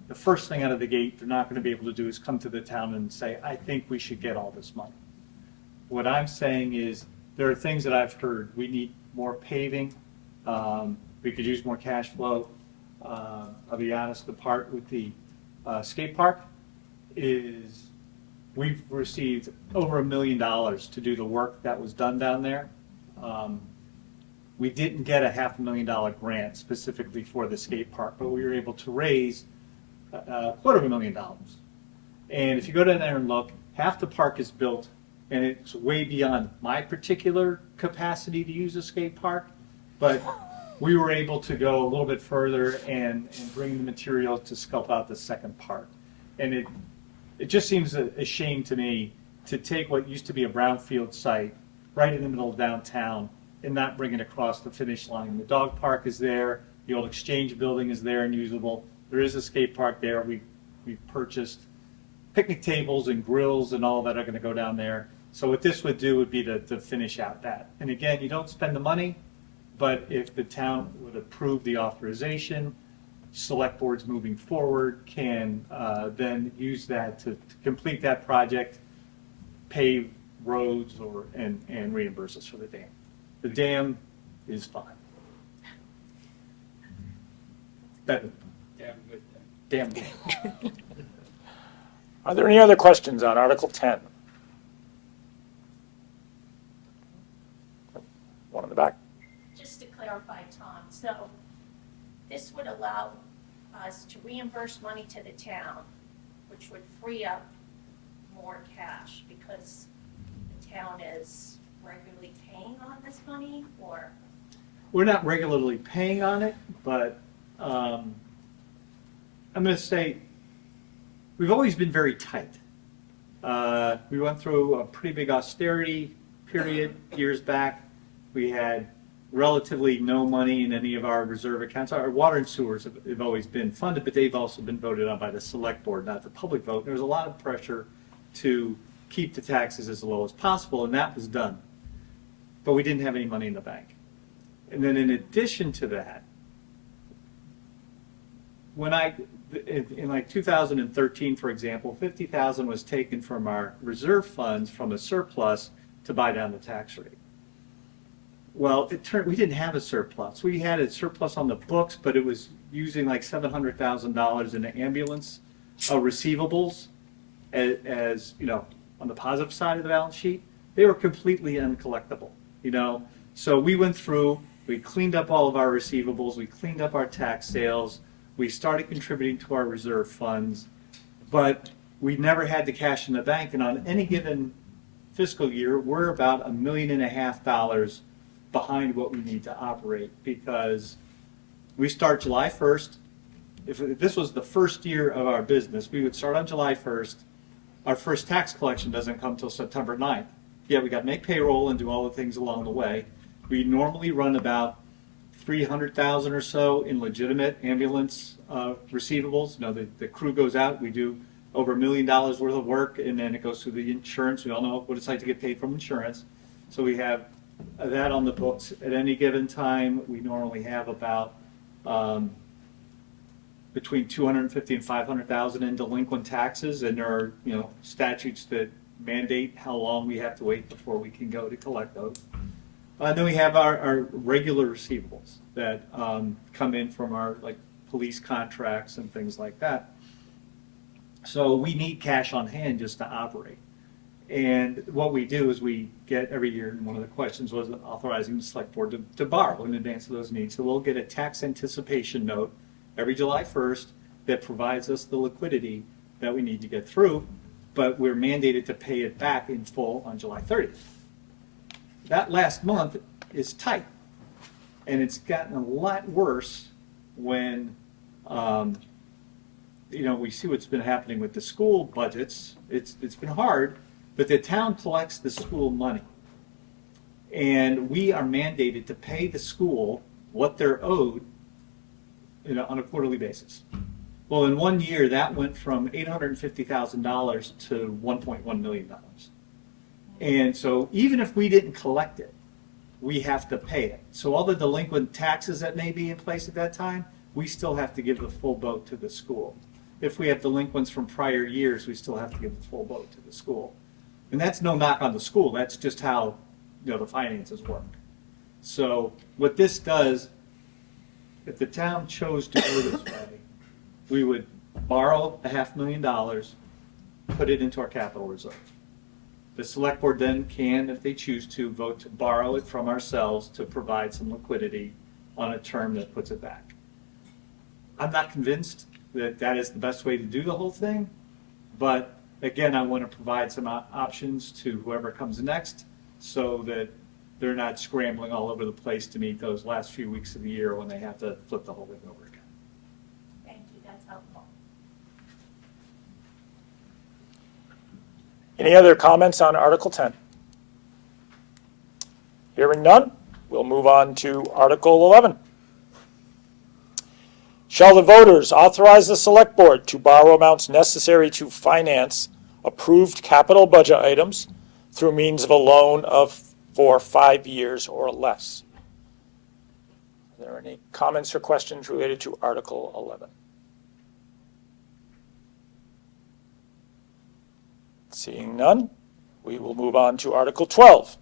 the first thing out of the gate they're not going to be able to do is come to the town and say, I think we should get all this money. What I'm saying is there are things that I've heard. We need more paving. We could use more cash flow. I'll be honest, the part with the skate park is we've received over $1 million to do the work that was done down there. We didn't get a $500,000 grant specifically for the skate park, but we were able to raise $250,000. And if you go down there and look, half the park is built, and it's way beyond my particular capacity to use a skate park, but we were able to go a little bit further and bring the material to sculpt out the second part. And it just seems a shame to me to take what used to be a brownfield site right in the middle of downtown and not bring it across the finish line. The dog park is there, the old exchange building is there and usable. There is a skate park there. We've purchased picnic tables and grills and all that are going to go down there. So what this would do would be to finish out that. And again, you don't spend the money, but if the town would approve the authorization, select boards moving forward can then use that to complete that project, pave roads and reimburse us for the dam. The dam is fine. Better. Damn good. Are there any other questions on Article 10? One in the back. Just to clarify, Tom, so this would allow us to reimburse money to the town, which would free up more cash because the town is regularly paying on this money, or? We're not regularly paying on it, but I'm going to say we've always been very tight. We went through a pretty big austerity period years back. We had relatively no money in any of our reserve accounts. Our water and sewers have always been funded, but they've also been voted on by the select board, not the public vote. There was a lot of pressure to keep the taxes as low as possible, and that was done. But we didn't have any money in the bank. And then in addition to that, when in like 2013, for example, $50,000 was taken from our reserve funds from a surplus to buy down the tax rate. Well, it turned, we didn't have a surplus. We had a surplus on the books, but it was using like $700,000 in ambulance receivables as, you know, on the positive side of the balance sheet. They were completely uncollectible, you know. So we went through, we cleaned up all of our receivables, we cleaned up our tax sales, we started contributing to our reserve funds, but we never had the cash in the bank. And on any given fiscal year, we're about $1.5 million behind what we need to operate, because we start July 1st. If this was the first year of our business, we would start on July 1st. Our first tax collection doesn't come until September 9th. Yeah, we got to make payroll and do all the things along the way. We normally run about $300,000 or so in legitimate ambulance receivables. You know, the crew goes out, we do over $1 million worth of work, and then it goes through the insurance. We all know what it's like to get paid from insurance. So we have that on the books. At any given time, we normally have about between 250 and 500,000 in delinquent taxes, and there are, you know, statutes that mandate how long we have to wait before we can go to collect those. Then we have our regular receivables that come in from our like police contracts and things like that. So we need cash on hand just to operate. And what we do is we get every year, and one of the questions was authorizing the select board to borrow in advance of those needs. So we'll get a tax anticipation note every July 1st that provides us the liquidity that we need to get through, but we're mandated to pay it back in full on July 30th. That last month is tight, and it's gotten a lot worse when you know, we see what's been happening with the school budgets. It's been hard, but the town collects the school money, and we are mandated to pay the school what they're owed, you know, on a quarterly basis. Well, in 1 year, that went from $850,000 to $1.1 million. And so even if we didn't collect it, we have to pay it. So all the delinquent taxes that may be in place at that time, we still have to give the full boat to the school. If we have delinquents from prior years, we still have to give the full boat to the school. And that's no knock on the school, that's just how, you know, the finances work. So what this does, if the town chose to go this way, we would borrow $500,000, put it into our capital reserve. The select board then can, if they choose to, vote to borrow it from ourselves to provide some liquidity on a term that puts it back. I'm not convinced that that is the best way to do the whole thing, but again, I want to provide some options to whoever comes next so that they're not scrambling all over the place to meet those last few weeks of the year when they have to flip the whole thing over again. Thank you, that's helpful. Any other comments on Article 10? Hearing none, we'll move on to Article 11. Shall the voters authorize the select board to borrow amounts necessary to finance approved capital budget items through means of a loan for 5 years or less? Are there any comments or questions related to Article 11? Seeing none, we will move on to Article 12.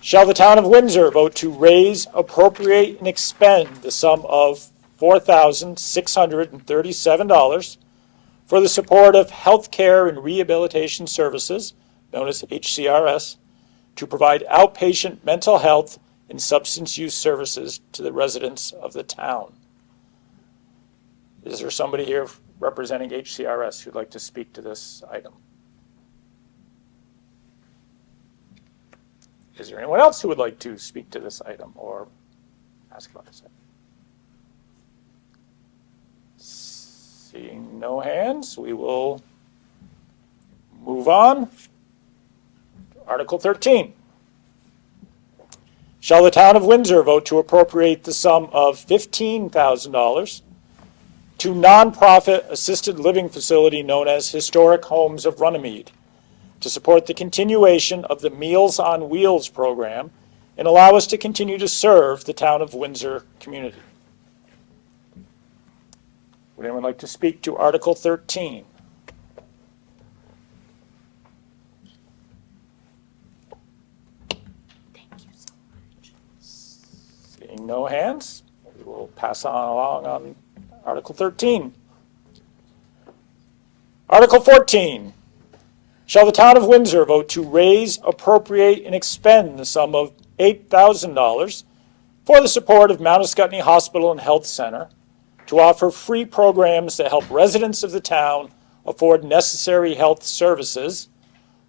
Shall the town of Windsor vote to raise, appropriate, and expend the sum of $4,637 for the support of health care and rehabilitation services, known as HCRS, to provide outpatient mental health and substance use services to the residents of the town? Is there somebody here representing HCRS who'd like to speak to this item? Is there anyone else who would like to speak to this item or ask about this item? Seeing no hands, we will move on to Article 13. Shall the town of Windsor vote to appropriate the sum of $15,000 to nonprofit assisted living facility known as Historic Homes of Runnymede to support the continuation of the Meals on Wheels program and allow us to continue to serve the town of Windsor community? Would anyone like to speak to Article 13? Thank you so much. Seeing no hands, we will pass on along on Article 13. Article 14. Shall the town of Windsor vote to raise, appropriate, and expend the sum of $8,000 for the support of Mount Escutney Hospital and Health Center to offer free programs that help residents of the town afford necessary health services,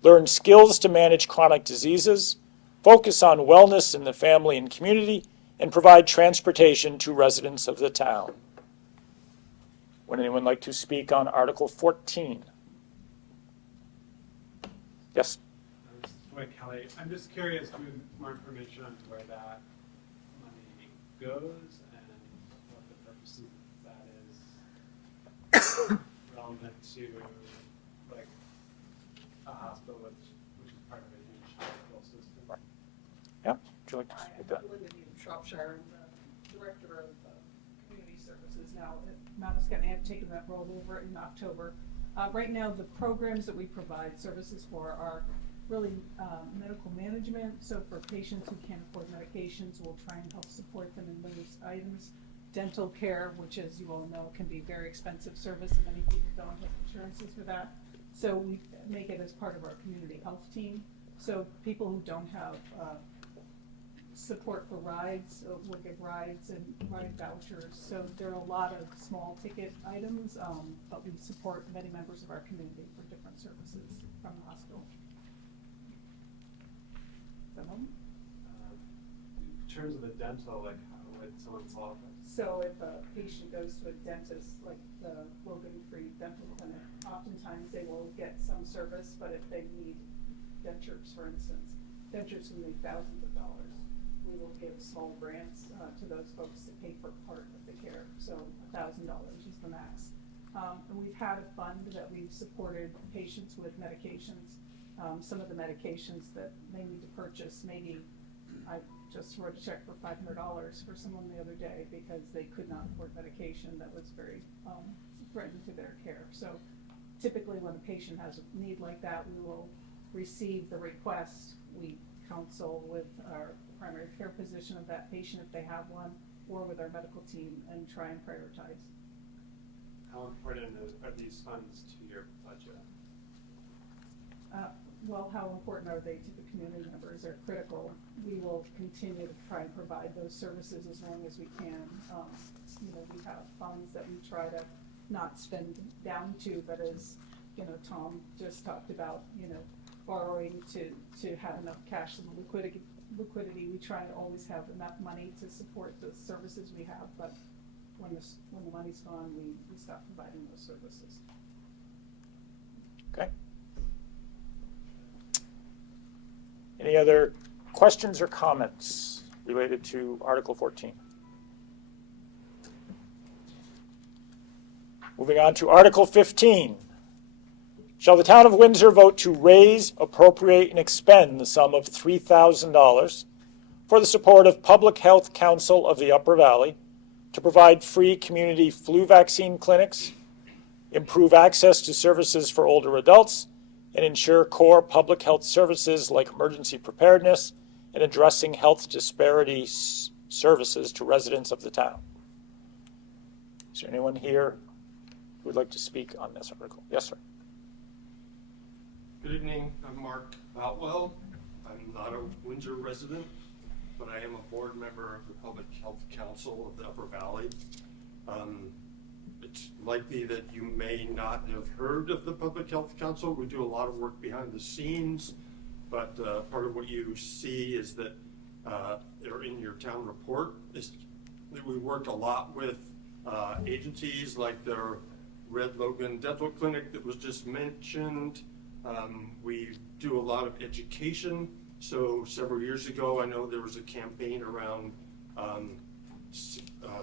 learn skills to manage chronic diseases, focus on wellness in the family and community, and provide transportation to residents of the town? Would anyone like to speak on Article 14? Yes. Dwight Kelly. I'm just curious to more information on where that money goes and what the purpose of that is relevant to like a hospital which is part of a huge Would you like to Hi, speak to I'm that? Linda Needham Shropshire, I'm the Director of Community Services now at Mount Scottney. I've taken that role over in October. Right now, the programs that we provide services for are really medical management. So for patients who can't afford medications, we'll try and help support them in those items. Dental care, which as you all know, can be a very expensive service and many people don't have insurances for that. So we make it as part of our community health team. So people who don't have support for rides, we'll give rides and ride vouchers. So there are a lot of small ticket items, but we support many members of our community for different services from the hospital. In terms of the dental, like how would someone qualify? So if a patient goes to a dentist, like the Logan Free Dental Clinic, oftentimes they will get some service, but if they need dentures, for instance, dentures can be thousands of dollars. We will give small grants to those folks to pay for part of the care. So $1,000 is the max. And we've had a fund that we've supported patients with medications. Some of the medications that they need to purchase, maybe I just wrote a check for $500 for someone the other day because they could not afford medication that was very threatening to their care. So typically when a patient has a need like that, we will receive the request. We counsel with our primary care physician of that patient if they have one, or with our medical team and try and prioritize. How important are these funds to your budget? Well, how important are they to the community members? They're critical. We will continue to try and provide those services as long as we can. You know, we have funds that we try to not spend down to, but as, you know, Tom just talked about, you know, borrowing to have enough cash and liquidity. We try to always have enough money to support the services we have, but when the money's gone, we stop providing those services. Okay. Any other questions or comments related to Article 14? Moving on to Article 15. Shall the town of Windsor vote to raise, appropriate, and expend the sum of $3,000 for the support of Public Health Council of the Upper Valley to provide free community flu vaccine clinics, improve access to services for older adults, and ensure core public health services like emergency preparedness and addressing health disparity services to residents of the town? Is there anyone here who would like to speak on this article? Yes, sir. Good evening, I'm Mark Boutwell. I'm not a Windsor resident, but I am a board member of the Public Health Council of the Upper Valley. It's likely that you may not have heard of the Public Health Council. We do a lot of work behind the scenes, but part of what you see is that, or in your town report, is that we work a lot with agencies like the Red Logan Dental Clinic that was just mentioned. We do a lot of education. So several years ago, I know there was a campaign around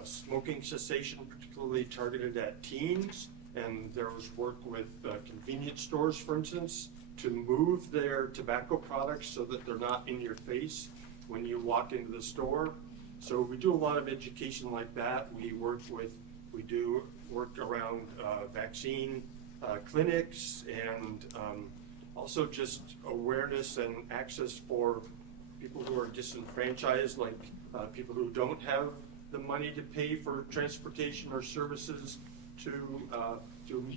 smoking cessation, particularly targeted at teens. And there was work with convenience stores, for instance, to move their tobacco products so that they're not in your face when you walk into the store. So we do a lot of education like that. We do work around vaccine clinics and also just awareness and access for people who are disenfranchised, like people who don't have the money to pay for transportation or services to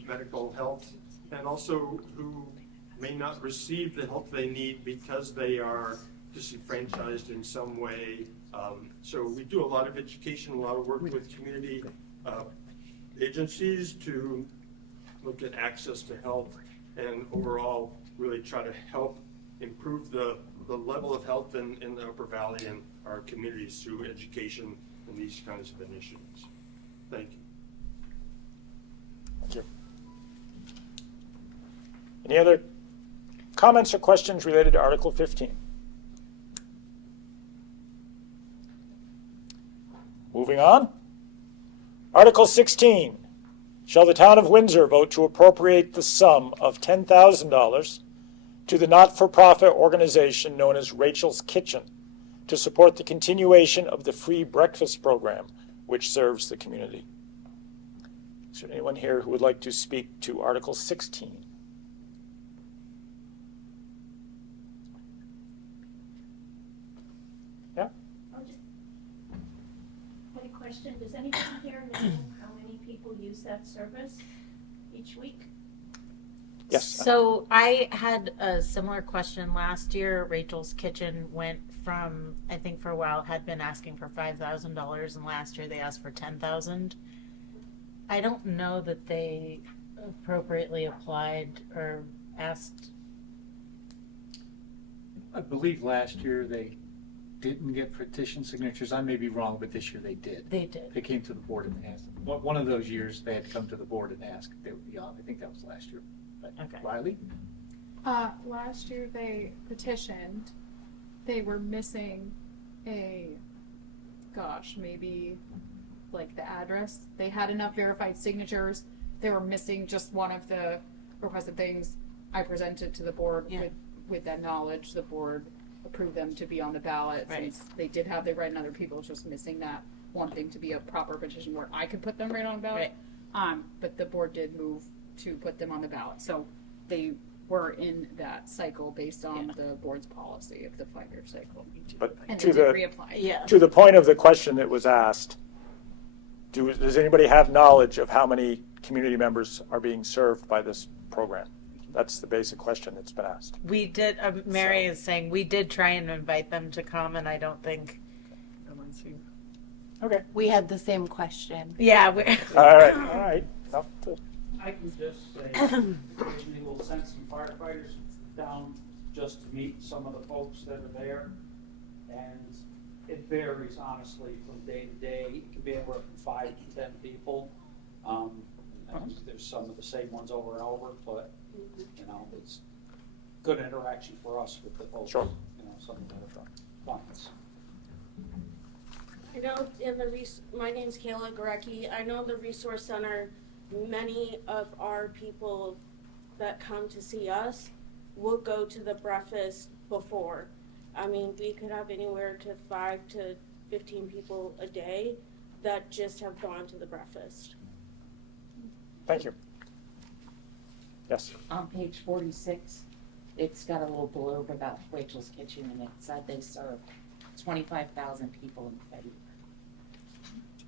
medical health, and also who may not receive the help they need because they are disenfranchised in some way. So we do a lot of education, a lot of work with community agencies to look at access to health and overall really try to help improve the level of health in the Upper Valley and our communities through education and these kinds of initiatives. Thank you. Thank you. Any other comments or questions related to Article 15? Moving on. Article 16. Shall the town of Windsor vote to appropriate the sum of $10,000 to the not-for-profit organization known as Rachel's Kitchen to support the continuation of the free breakfast program, which serves the community. Is there anyone here who would like to speak to Article 16? Yeah? I'll just, had a question, does anybody here know how many people use that service each week? Yes. So I had a similar question last year. Rachel's Kitchen went from, I think for a while, had been asking for $5,000, and last year they asked for $10,000. I don't know that they appropriately applied or asked. I believe last year they didn't get petition signatures. I may be wrong, but this year they did. They did. They came to the board and asked. One of those years they had to come to the board and ask if they would be on. I think that was last year. But Okay. Riley? Last year they petitioned. They were missing maybe like the address. They had enough verified signatures. They were missing just one of the requested things. I presented to the board with that knowledge. The board approved them to be on the ballot since they did have the right and other people just missing that one thing to be a proper petition where I could put them right on the ballot. But the board did move to put them on the ballot. So they were in that cycle based on the board's policy of the 5-year cycle. But and to they did the reapply. to the point of the question that was asked, does anybody have knowledge of how many community members are being served by this program? That's the basic question that's been asked. We did, Mary is saying, we did try and invite them to come, and I don't think. Okay. We had the same question. Yeah. All right. Enough to... I can just say, occasionally we'll send some firefighters down just to meet some of the folks that are there. And it varies honestly from day to day. It can be anywhere from 5 to 10 people. There's some of the same ones over and over, but you know, it's good interaction for us with the folks. Sure. You know, some of the clients. I know my name's Kayla Gorecki. I know the Resource Center, many of our people that come to see us will go to the breakfast before. I mean, we could have anywhere to 5 to 15 people a day that just have gone to the breakfast. Thank you. Yes. On page 46, it's got a little blurb about Rachel's Kitchen, and it said they served 25,000 people in February.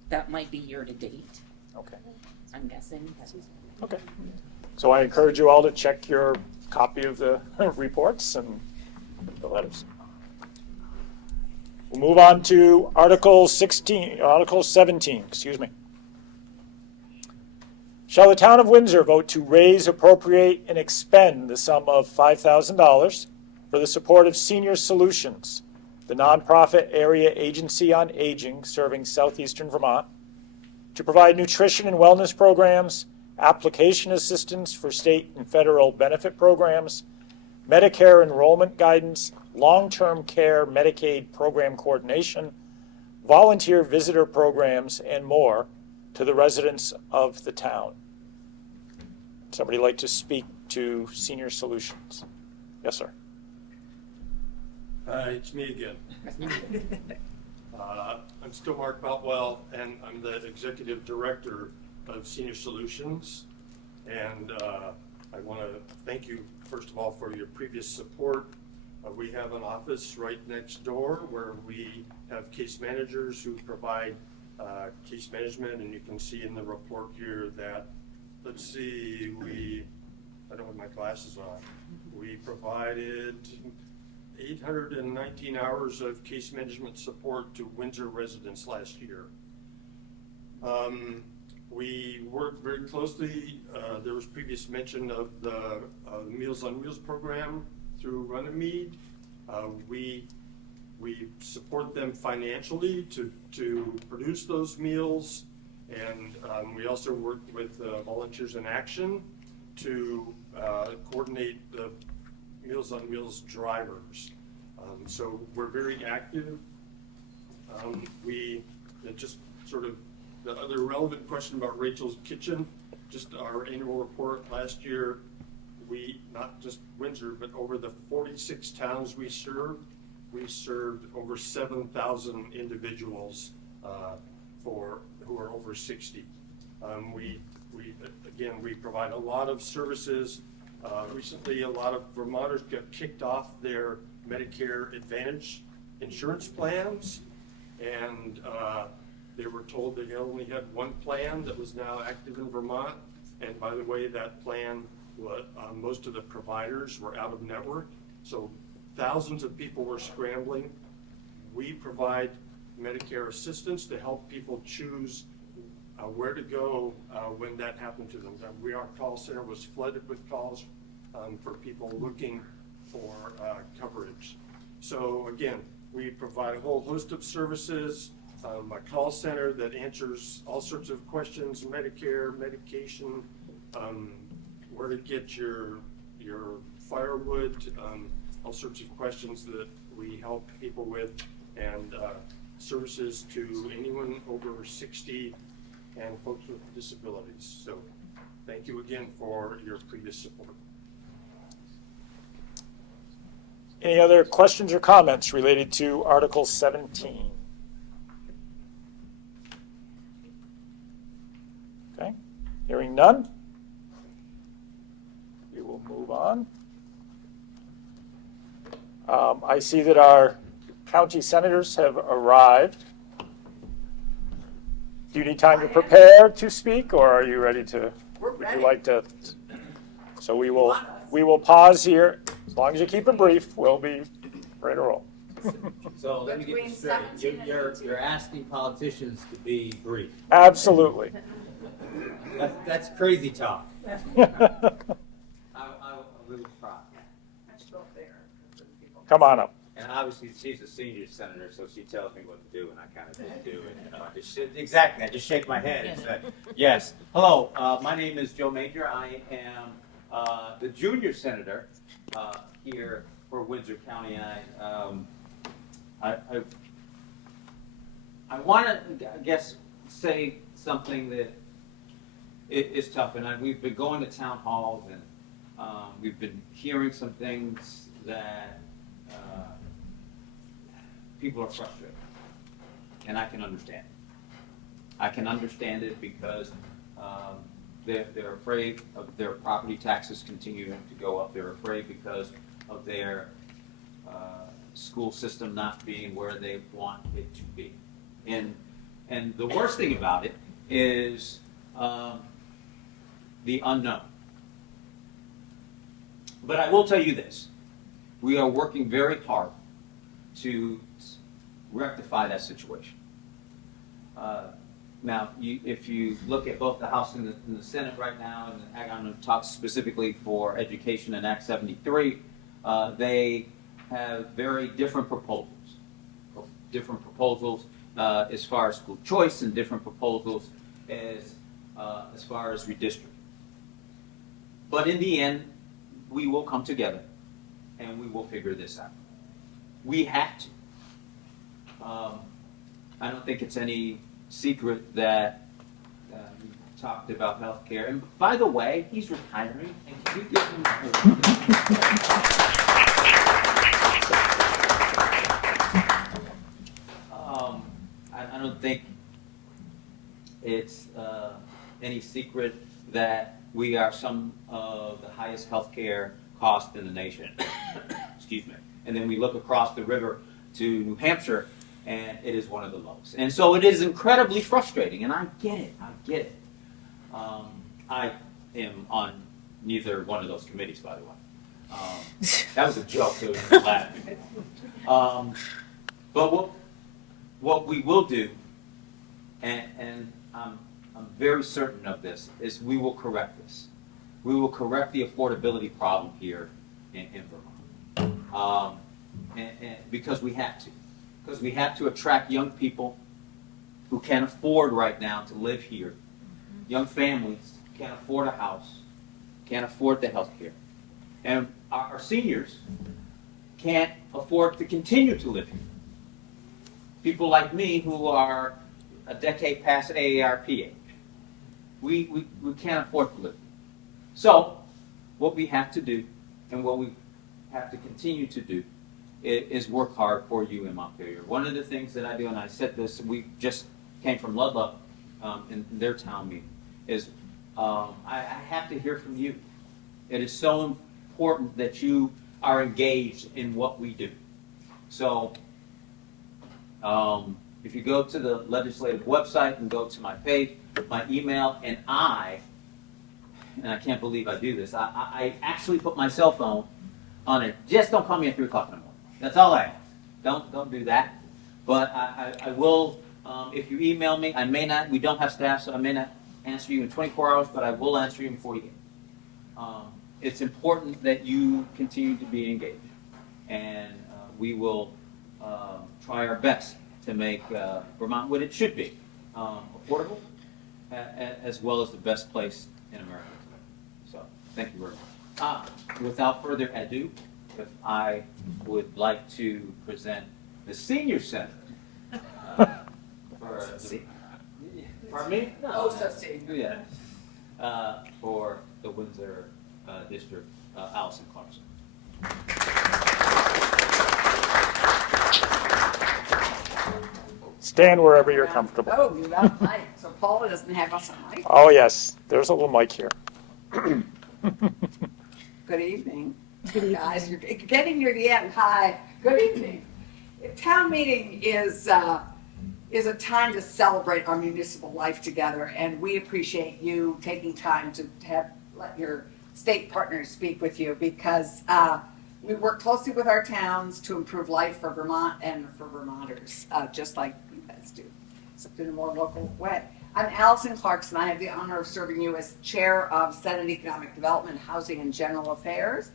That might be year to date. Okay. I'm guessing. Okay. So I encourage you all to check your copy of the reports and the letters. We'll move on to Article 17, excuse me. Shall the town of Windsor vote to raise, appropriate, and expend the sum of $5,000 for the support of Senior Solutions, the nonprofit area agency on aging serving southeastern Vermont, to provide nutrition and wellness programs, application assistance for state and federal benefit programs, Medicare enrollment guidance, long-term care Medicaid program coordination, volunteer visitor programs, and more to the residents of the town. Somebody like to speak to Senior Solutions? Yes, sir. It's me again. I'm still Mark Boutwell, and I'm the Executive Director of Senior Solutions. And I want to thank you, first of all, for your previous support. We have an office right next door where we have case managers who provide case management, and you can see in the report here that, let's see, I don't have my glasses on. We provided 819 hours of case management support to Windsor residents last year. We worked very closely. There was previous mention of the Meals on Wheels program through Runnymede. We support them financially to produce those meals, and we also worked with Volunteers in Action to coordinate the Meals on Wheels drivers. So we're very active. Just sort of the other relevant question about Rachel's Kitchen, just our annual report last year, we, not just Windsor, but over the 46 towns we serve, we served over 7,000 individuals who are over 60. We provide a lot of services. Recently, a lot of Vermonters got kicked off their Medicare Advantage insurance plans, and they were told they only had one plan that was now active in Vermont. And by the way, that plan, most of the providers were out of network, so thousands of people were scrambling. We provide Medicare assistance to help people choose where to go when that happened to them. Our call center was flooded with calls for people looking for coverage. So again, we provide a whole host of services, a call center that answers all sorts of questions, Medicare, medication, where to get your firewood, all sorts of questions that we help people with, and services to anyone over 60 and folks with disabilities. So thank you again for your previous support. Any other questions or comments related to Article 17? Okay, hearing none, we will move on. I see that our county senators have arrived. Do you need time to prepare to speak, or are you ready to? Would you like to? So we will pause here. As long as you keep it brief, we'll be ready to roll. So let me get this straight. You're asking politicians to be brief. Absolutely. That's crazy talk. I'm a little proud. Come on up. And obviously, she's a senior senator, so she tells me what to do, and I kind of didn't do it. Exactly. I just shake my head and say, yes. Hello, my name is Joe Major. I am the junior senator here for Windsor County. I want to, I guess, say something that is tough. And we've been going to town halls, and we've been hearing some things that people are frustrated, and I can understand it. I can understand it because they're afraid of their property taxes continuing to go up. They're afraid because of their school system not being where they want it to be. And the worst thing about it is the unknown. But I will tell you this. We are working very hard to rectify that situation. Now, if you look at both the House and the Senate right now, and I'm going to talk specifically for education and Act 73, they have very different proposals. Different proposals as far as school choice, and different proposals as far as redistricting. But in the end, we will come together and we will figure this out. We have to. I don't think it's any secret that we talked about health care. And by the way, he's retiring. And can you give him I don't think it's any secret that we are some of the highest health care costs in the nation. Excuse me. And then we look across the river to New Hampshire, and it is one of the lowest. And so it is incredibly frustrating, and I get it. I am on neither one of those committees, by the way. That was a joke, so I'm laughing. But what we will do, and I'm very certain of this, is we will correct this. We will correct the affordability problem here in Vermont. And because we have to. Because we have to attract young people who can't afford right now to live here. Young families can't afford a house, can't afford the health care. And our seniors can't afford to continue to live here. People like me who are a decade past AARP age. We can't afford to live here. So what we have to do, and what we have to continue to do, is work hard for you in Montpelier. One of the things that I do, and I said this, we just came from Ludlow in their town meeting, is I have to hear from you. It is so important that you are engaged in what we do. So if you go to the legislative website and go to my page, my email, and I can't believe I do this, I actually put my cell phone on it. Just don't call me at 3 o'clock in the morning. That's all I ask. Don't do that. But I will, if you email me, I may not, we don't have staff, so I may not answer you in 24 hours, but I will answer you in 48. It's important that you continue to be engaged. And we will try our best to make Vermont what it should be, affordable, as well as the best place in America. So, thank you very much. Without further ado, if I would like to present the senior center. Pardon me? Oh, so senior. Yeah. For the Windsor District, Allison Clarkson. Stand wherever you're comfortable. Oh, you got a mic, so Paula doesn't have us a mic. Oh, yes, there's a little mic here. Good evening. Guys, you're getting near the end. Hi, good evening. Town meeting is a time to celebrate our municipal life together, and we appreciate you taking time to let your state partners speak with you, because we work closely with our towns to improve life for Vermont and for Vermonters, just like you guys do, except in a more local way. I'm Allison Clarkson. I have the honor of serving you as Chair of Senate Economic Development, Housing and General Affairs,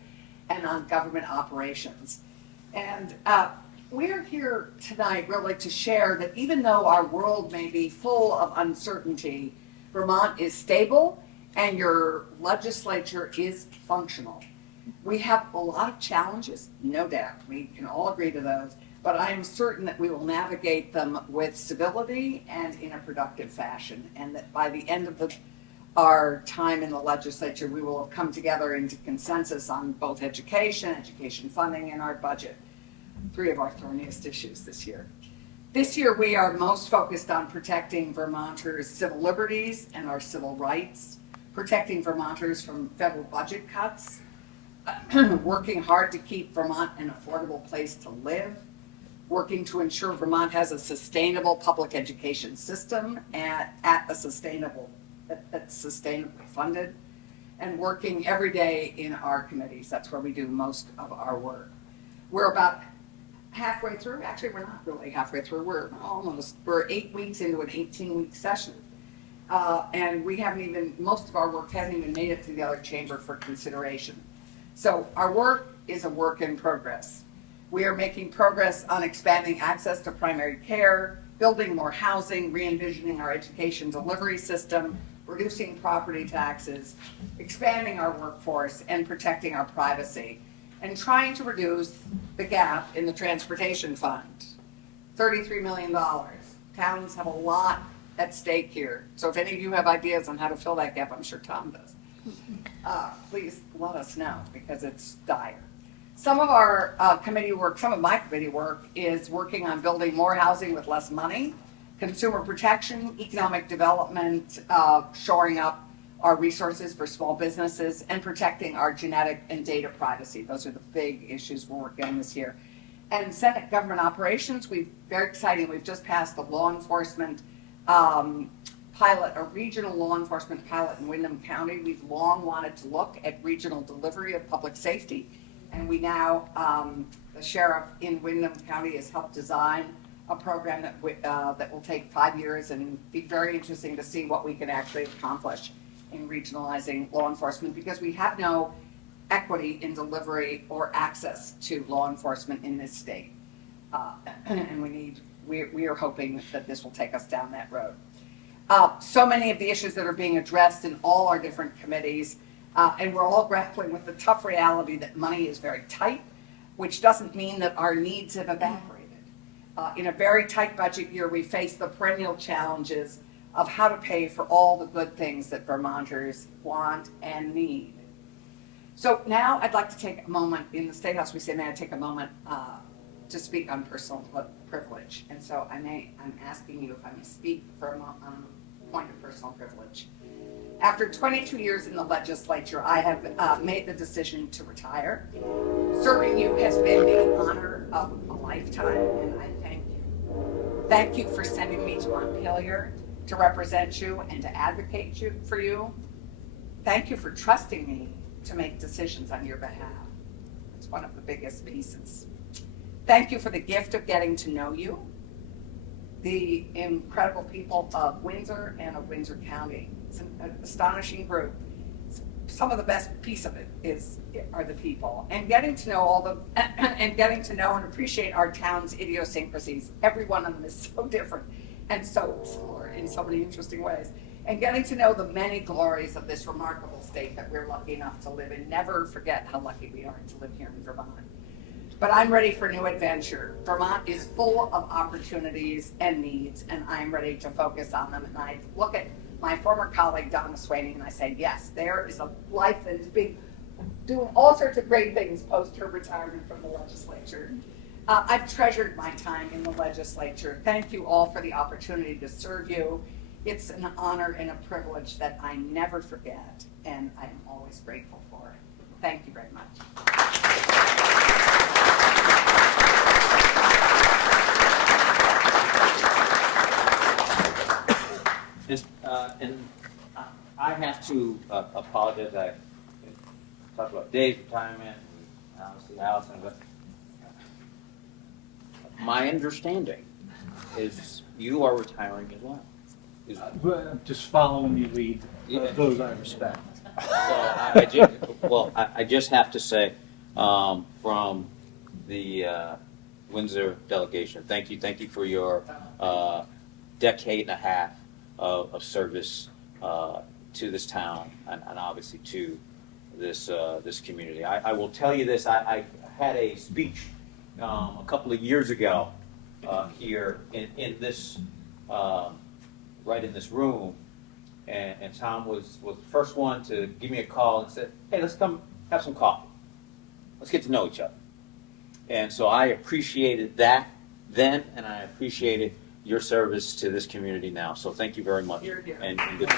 and on Government Operations. And we're here tonight really to share that even though our world may be full of uncertainty, Vermont is stable and your legislature is functional. We have a lot of challenges, no doubt. We can all agree to those, but I am certain that we will navigate them with civility and in a productive fashion, and that by the end of our time in the legislature, we will have come together into consensus on both education funding, and our budget, 3 of our thorniest issues this year. This year, we are most focused on protecting Vermonters' civil liberties and our civil rights, protecting Vermonters from federal budget cuts, working hard to keep Vermont an affordable place to live, working to ensure Vermont has a sustainable public education system that's sustainably funded, and working every day in our committees. That's where we do most of our work. We're about halfway through. Actually, we're not really halfway through. We're 8 weeks into an 18-week session. And most of our work hasn't even made it to the other chamber for consideration. So our work is a work in progress. We are making progress on expanding access to primary care, building more housing, re-envisioning our education delivery system, reducing property taxes, expanding our workforce, and protecting our privacy, and trying to reduce the gap in the transportation fund. $33 million. Towns have a lot at stake here. So if any of you have ideas on how to fill that gap, I'm sure Tom does. Please let us know, because it's dire. Some of our committee work, some of my committee work is working on building more housing with less money, consumer protection, economic development, shoring up our resources for small businesses, and protecting our genetic and data privacy. Those are the big issues we're working on this year. And Senate Government Operations, very exciting, we've just passed a law enforcement pilot, a regional law enforcement pilot in Windham County. We've long wanted to look at regional delivery of public safety, and we now, the sheriff in Windham County has helped design a program that will take 5 years, and be very interesting to see what we can actually accomplish in regionalizing law enforcement, because we have no equity in delivery or access to law enforcement in this state. And we are hoping that this will take us down that road. So many of the issues that are being addressed in all our different committees, and we're all grappling with the tough reality that money is very tight, which doesn't mean that our needs have evaporated. In a very tight budget year, we face the perennial challenges of how to pay for all the good things that Vermonters want and need. So now I'd like to take a moment. In the State House, we say, may I take a moment to speak on personal privilege. And so I'm asking you if I may speak from a point of personal privilege. After 22 years in the legislature, I have made the decision to retire. Serving you has been the honor of a lifetime, and I thank you. Thank you for sending me to Montpelier to represent you and to advocate for you. Thank you for trusting me to make decisions on your behalf. It's one of the biggest pieces. Thank you for the gift of getting to know you, the incredible people of Windsor and of Windsor County. It's an astonishing group. Some of the best piece of it are the people, and getting to know and appreciate our town's idiosyncrasies. Every one of them is so different and so similar in so many interesting ways. And getting to know the many glories of this remarkable state that we're lucky enough to live in. Never forget how lucky we are to live here in Vermont. But I'm ready for new adventure. Vermont is full of opportunities and needs, and I'm ready to focus on them. And I look at my former colleague, Donna Swaney, and I say, yes, there is a life that is doing all sorts of great things post her retirement from the legislature. I've treasured my time in the legislature. Thank you all for the opportunity to serve you. It's an honor and a privilege that I never forget, and I'm always grateful for it. Thank you very much. And I have to apologize. I talked about Dave's retirement, and obviously Allison, but my understanding is you are retiring as well. Just following the lead, those I respect. So I just have to say, from the Windsor delegation, thank you for your decade and a half of service to this town and obviously to this community. I will tell you this, I had a speech a couple of years ago here in this, right in this room, and Tom was the first one to give me a call and said, hey, let's come have some coffee. Let's get to know each other. And so I appreciated that then, and I appreciated your service to this community now. So thank you very much. And good.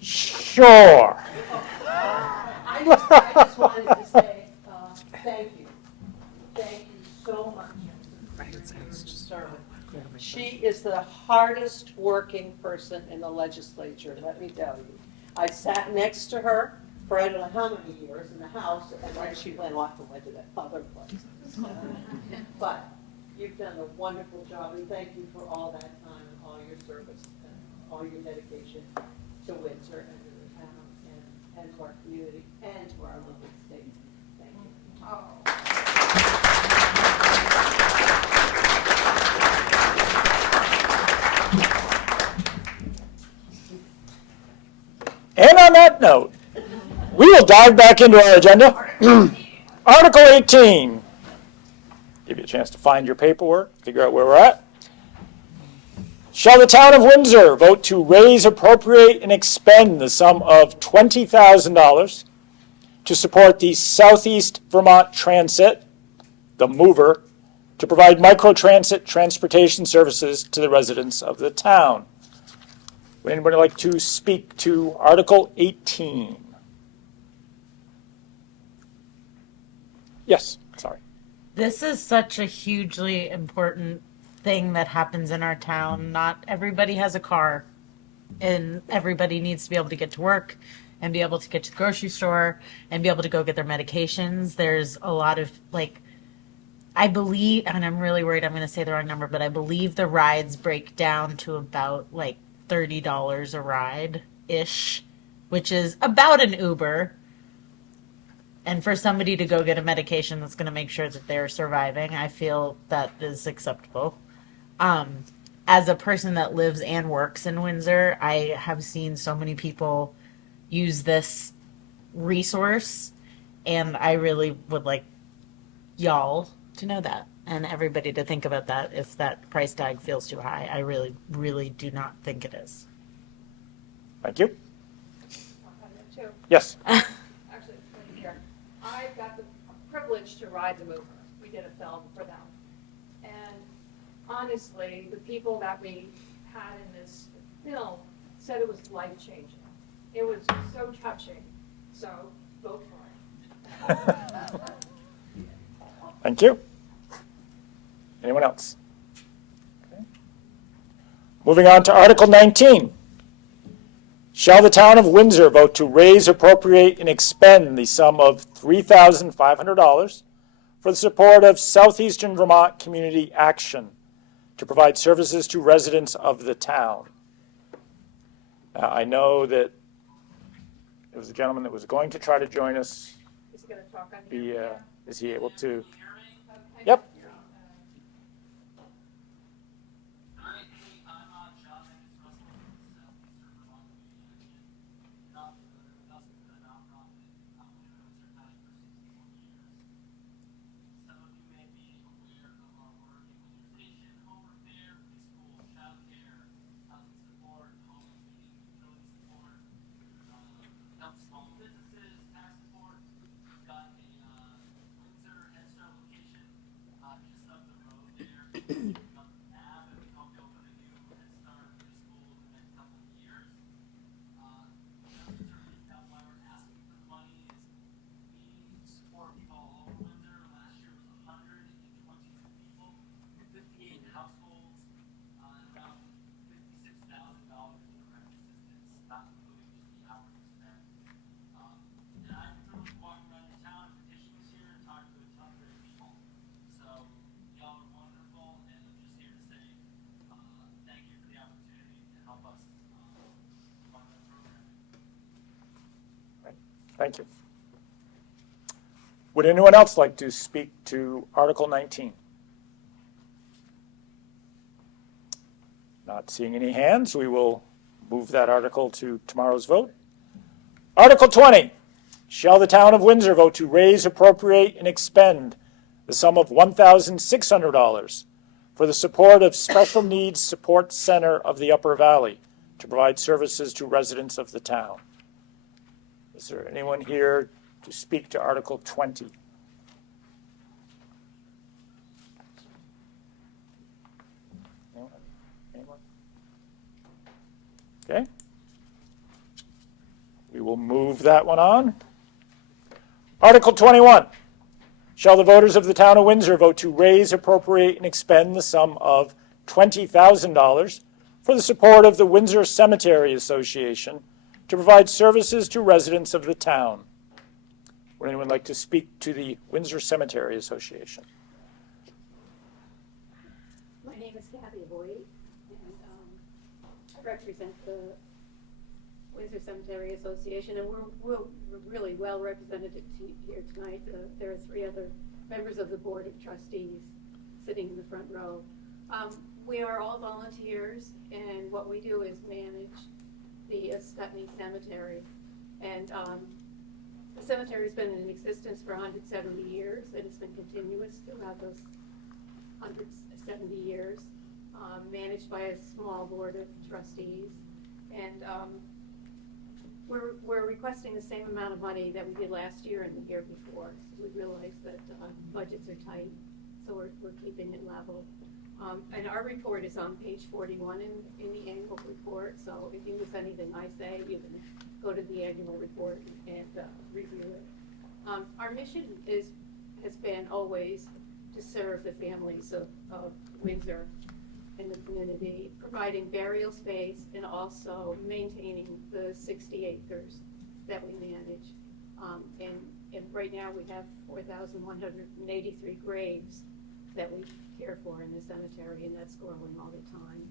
Sure. I just wanted to say thank you. Thank you so much. She is the hardest working person in the legislature, let me tell you. I sat next to her for I don't know how many years in the House, and then she went off and went to that other place. But you've done a wonderful job, and thank you for all that time and all your service and all your dedication to Windsor and to the town and to our community and to our lovely state. Thank you. And on that note, we will dive back into our agenda. Article 18. Give you a chance to find your paperwork, figure out where we're at. Shall the town of Windsor vote to raise, appropriate, and expend the sum of $20,000 to support the Southeast Vermont Transit, the mover, to provide microtransit transportation services to the residents of the town? Would anybody like to speak to Article 18? Yes, sorry. This is such a hugely important thing that happens in our town. Not everybody has a car, and everybody needs to be able to get to work and be able to get to the grocery store and be able to go get their medications. There's a lot of, like, I believe, and I'm really worried I'm going to say the wrong number, but I believe the rides break down to about like $30 a ride-ish, which is about an Uber. And for somebody to go get a medication that's going to make sure that they're surviving, I feel that is acceptable. As a person that lives and works in Windsor, I have seen so many people use this resource, and I really would like y'all to know that, and everybody to think about that if that price tag feels too high. I really, really do not think it is. Thank you. too. Yes. Actually, it's right here. I got the privilege to ride the mover. We did a film for them. And honestly, the people that we had in this film said it was life-changing. It was so touching. So vote for it. Thank you. Anyone else? Okay. Moving on to Article 19. Shall the town of Windsor vote to raise, appropriate, and expend the sum of $3,500 for the support of Southeastern Vermont Community Action to provide services to residents of the town? Now, I know that there was a gentleman that was going to try to join us. Is he going to talk on here? Is he able to? Yep. Thank you. Would anyone else like to speak to Article 19? Not seeing any hands, we will move that article to tomorrow's vote. Article 20. Shall the town of Windsor vote to raise, appropriate, and expend the sum of $1,600 for the support of Special Needs Support Center of the Upper Valley to provide services to residents of the town? Is there anyone here to speak to Article 20? Anyone? Okay. We will move that one on. Article 21. Shall the voters of the town of Windsor vote to raise, appropriate, and expend the sum of $20,000 for the support of the Windsor Cemetery Association to provide services to residents of the town? Would anyone like to speak to the Windsor Cemetery Association? My name is Kathy Boyd, and I represent the Windsor Cemetery Association, and we're really well represented here tonight. There are 3 other members of the Board of Trustees sitting in the front row. We are all volunteers, and what we do is manage the Scutney Cemetery. And the cemetery's been in existence for 170 years, and it's been continuous throughout those 170 years, managed by a small board of trustees. And we're requesting the same amount of money that we did last year and the year before. We realize that budgets are tight, so we're keeping it level. And our report is on page 41 in the annual report, so if you miss anything I say, you can go to the annual report and review it. Our mission has been always to serve the families of Windsor in the community, providing burial space and also maintaining the 60 acres that we manage. And right now we have 4,183 graves that we care for in the cemetery, and that's growing all the time.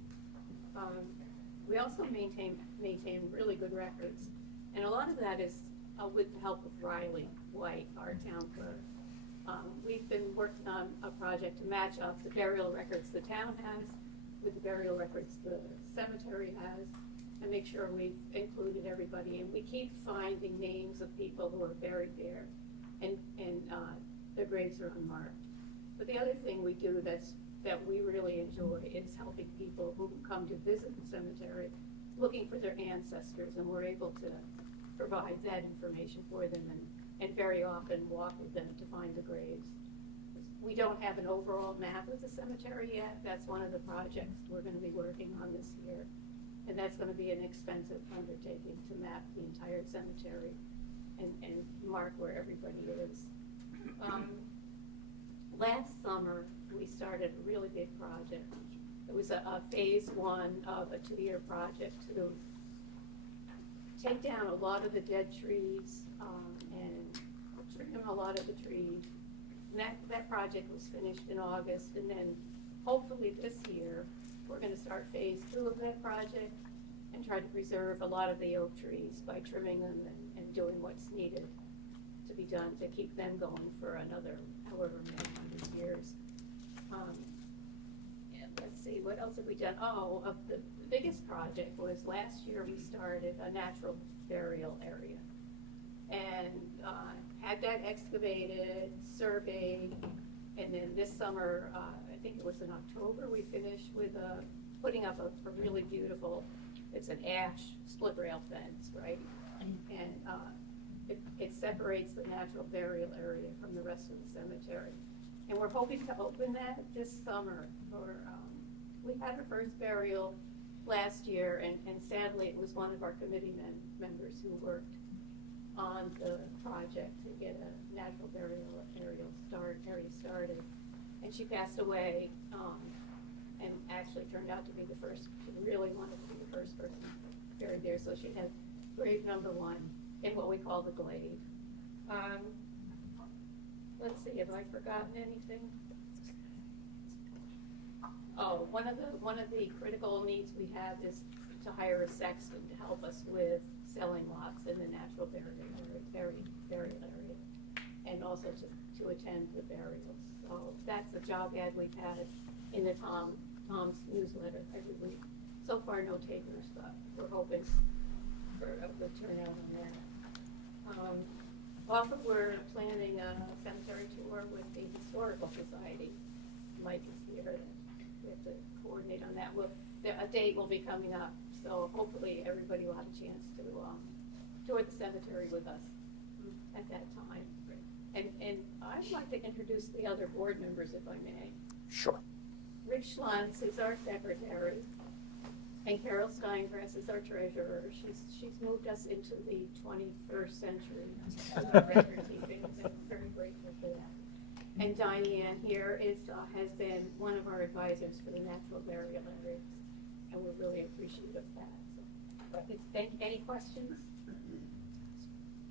We also maintain really good records, and a lot of that is with the help of Riley White, our town clerk. We've been working on a project to match up the burial records the town has with the burial records the cemetery has, and make sure we've included everybody. And we keep finding names of people who are buried there, and their graves are unmarked. But the other thing we do that we really enjoy is helping people who come to visit the cemetery looking for their ancestors, and we're able to provide that information for them and very often walk with them to find the graves. We don't have an overall map of the cemetery yet. That's one of the projects we're going to be working on this year. And that's going to be an expensive undertaking to map the entire cemetery and mark where everybody is. Last summer, we started a really big project. It was a phase one of a 2-year project to take down a lot of the dead trees and trim a lot of the trees. And that project was finished in August, and then hopefully this year, we're gonna start phase 2 of that project and try to preserve a lot of the oak trees by trimming them and doing what's needed to be done to keep them going for another however many hundred years. Let's see, what else have we done? Oh, the biggest project was last year we started a natural burial area. And had that excavated, surveyed, and then this summer, I think it was in October, we finished with putting up a really beautiful, it's an ash split rail fence, right? And it separates the natural burial area from the rest of the cemetery. And we're hoping to open that this summer for, we had our first burial last year, and sadly it was one of our committee members who worked on the project to get a natural burial area started. And she passed away, and actually turned out to be the first, she really wanted to be the first person buried there, so she had grave number 1 in what we call the glade. Let's see, have I forgotten anything? Oh, one of the critical needs we have is to hire a sexton to help us with selling lots in the natural burial area, and also to attend the burials. So that's a job ad we've had in the Tom's newsletter every week. So far, no takers, but we're hoping for a good turnout on that. Also, we're planning a cemetery tour with the Historical Society. Mike is here. We have to coordinate on that. A date will be coming up, so hopefully everybody will have a chance to tour the cemetery with us at that time. And I'd like to introduce the other board members, if I may. Sure. Rick Schluntz is our secretary, and Carol Steingrass is our treasurer. She's moved us into the 21st century with record keeping, and I'm very grateful for that. And Diane here has been one of our advisors for the natural burial areas, and we're really appreciative of that. So, any questions?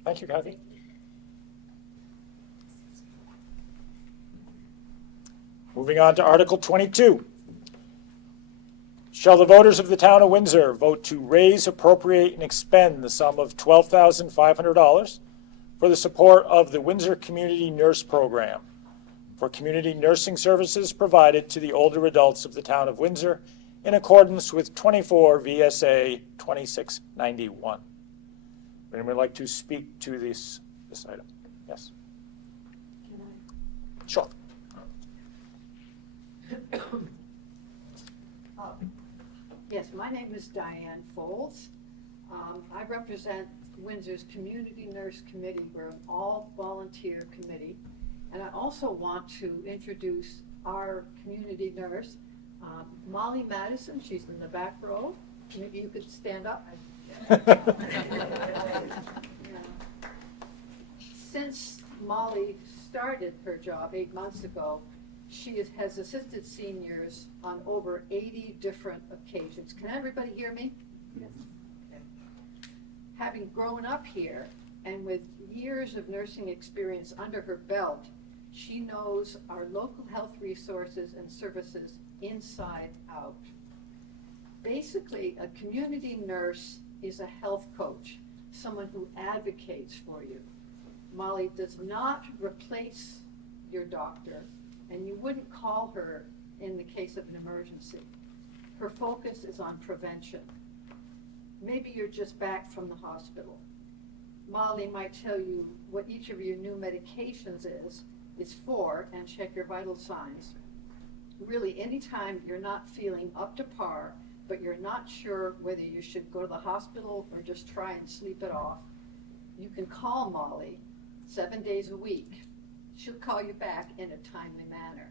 Thank you, Kathy. Moving on to Article 22. Shall the voters of the town of Windsor vote to raise, appropriate, and expend the sum of $12,500 for the support of the Windsor Community Nurse Program for community nursing services provided to the older adults of the town of Windsor in accordance with 24 VSA 2691. Would anyone like to speak to this item? Yes. Sure. Yes, my name is Diane Folds. I represent Windsor's Community Nurse Committee. We're an all-volunteer committee. And I also want to introduce our community nurse, Molly Madison. She's in the back row. Maybe you could stand up. Since Molly started her job 8 months ago, she has assisted seniors on over 80 different occasions. Can everybody hear me? Yes. Okay. Having grown up here and with years of nursing experience under her belt, she knows our local health resources and services inside out. Basically, a community nurse is a health coach, someone who advocates for you. Molly does not replace your doctor, and you wouldn't call her in the case of an emergency. Her focus is on prevention. Maybe you're just back from the hospital. Molly might tell you what each of your new medications is for, and check your vital signs. Really, anytime you're not feeling up to par, but you're not sure whether you should go to the hospital or just try and sleep it off, You can call Molly 7 days a week. She'll call you back in a timely manner.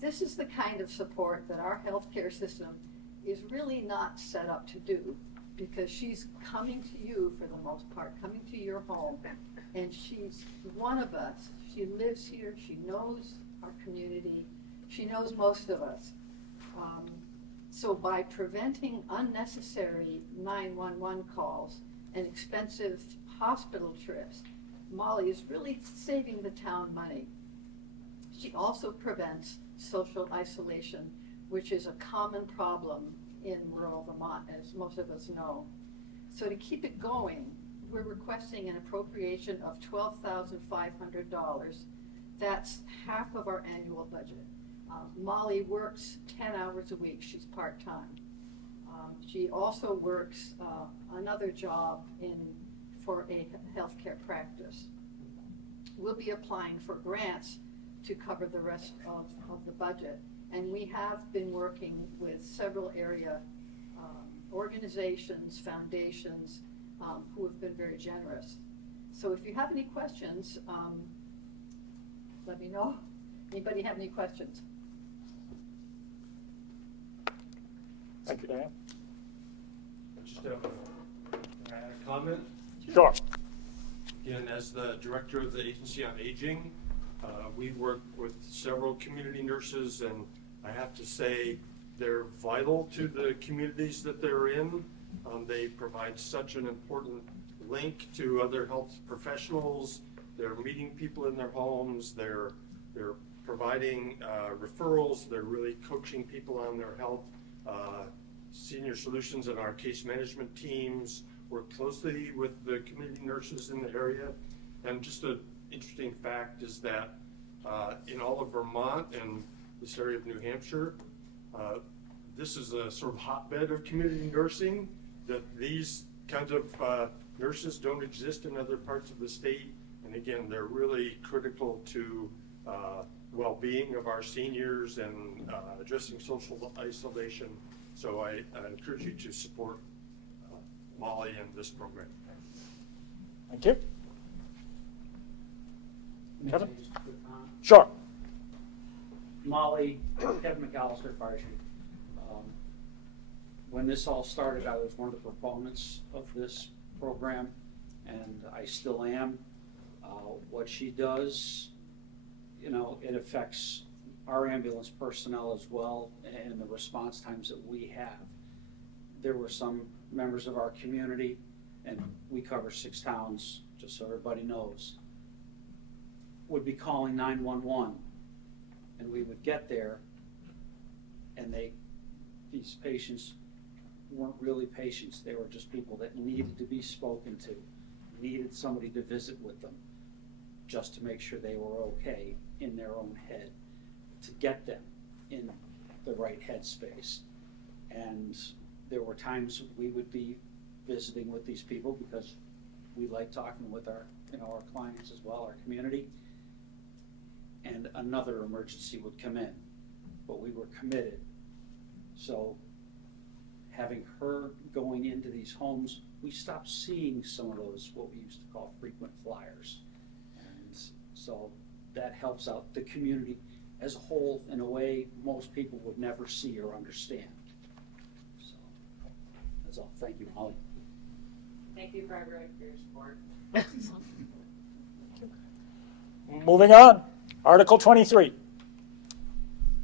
This is the kind of support that our healthcare system is really not set up to do, because she's coming to you for the most part, coming to your home, and she's one of us. She lives here, she knows our community, she knows most of us. So by preventing unnecessary 911 calls and expensive hospital trips, Molly is really saving the town money. She also prevents social isolation, which is a common problem in rural Vermont, as most of us know. So to keep it going, we're requesting an appropriation of $12,500. That's half of our annual budget. Molly works 10 hours a week. She's part-time. She also works another job for a healthcare practice. We'll be applying for grants to cover the rest of the budget. And we have been working with several area organizations, foundations, who have been very generous. So if you have any questions, let me know. Anybody have any questions? Thank you, Diane. Just have a comment. Sure. Again, as the director of the Agency on Aging, we've worked with several community nurses, and I have to say they're vital to the communities that they're in. They provide such an important link to other health professionals. They're meeting people in their homes. They're providing referrals. They're really coaching people on their health. Senior Solutions and our case management teams work closely with the community nurses in the area. And just an interesting fact is that in all of Vermont and this area of New Hampshire, this is a sort of hotbed of community nursing, that these kinds of nurses don't exist in other parts of the state. And again, they're really critical to well-being of our seniors and addressing social isolation. So I encourage you to support Molly and this program. Thank you. Kevin? Sure. Molly, Kevin McAllister, Fire Chief. When this all started, I was one of the proponents of this program, and I still am. What she does, you know, it affects our ambulance personnel as well and the response times that we have. There were some members of our community, and we cover 6 towns, just so everybody knows, would be calling 911, and we would get there, and these patients weren't really patients. They were just people that needed to be spoken to, needed somebody to visit with them, just to make sure they were okay in their own head, to get them in the right headspace. And there were times we would be visiting with these people because we like talking with our clients as well, our community, and another emergency would come in, but we were committed. So having her going into these homes, we stopped seeing some of those, what we used to call frequent flyers. And so that helps out the community as a whole in a way most people would never see or understand. So that's all. Thank you, Molly. Thank you, Frederick, for your support. Moving on. Article 23.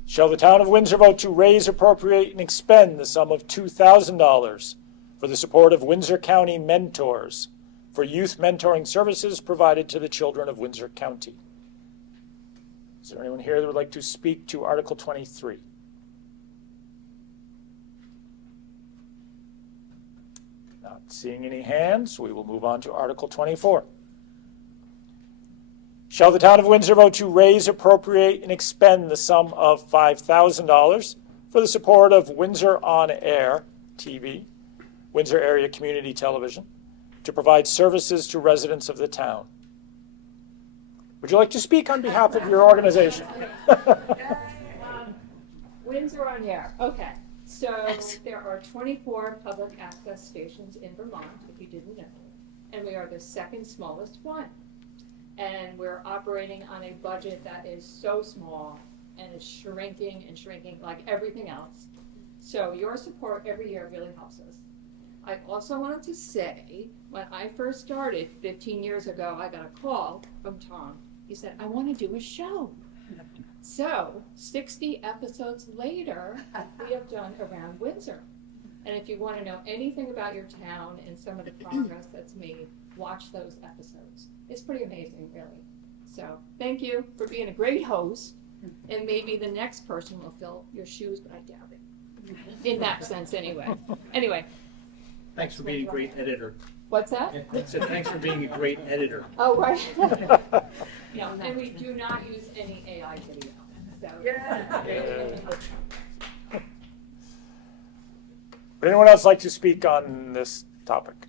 Shall the town of Windsor vote to raise, appropriate, and expend the sum of $2,000 for the support of Windsor County mentors for youth mentoring services provided to the children of Windsor County? Is there anyone here that would like to speak to Article 23? Not seeing any hands, we will move on to Article 24. Shall the town of Windsor vote to raise, appropriate, and expend the sum of $5,000 for the support of Windsor On Air TV, Windsor Area Community Television, to provide services to residents of the town? Would you like to speak on behalf of your organization? Windsor On Air. Okay, so there are 24 public access stations in Vermont, if you didn't know. and we are the second smallest one. And we're operating on a budget that is so small and is shrinking and shrinking like everything else. So your support every year really helps us. I also wanted to say, when I first started 15 years ago, I got a call from Tom. He said, I want to do a show. So 60 episodes later, we have done Around Windsor. And if you want to know anything about your town and some of the progress that's made, watch those episodes. It's pretty amazing, really. So thank you for being a great host. And maybe the next person will fill your shoes, but I doubt it. In that sense, anyway. Anyway. Thanks for being a great editor. What's that? I said, thanks for being a great editor. Oh, right. Yeah, and we do not use any AI video. So. Would anyone else like to speak on this topic?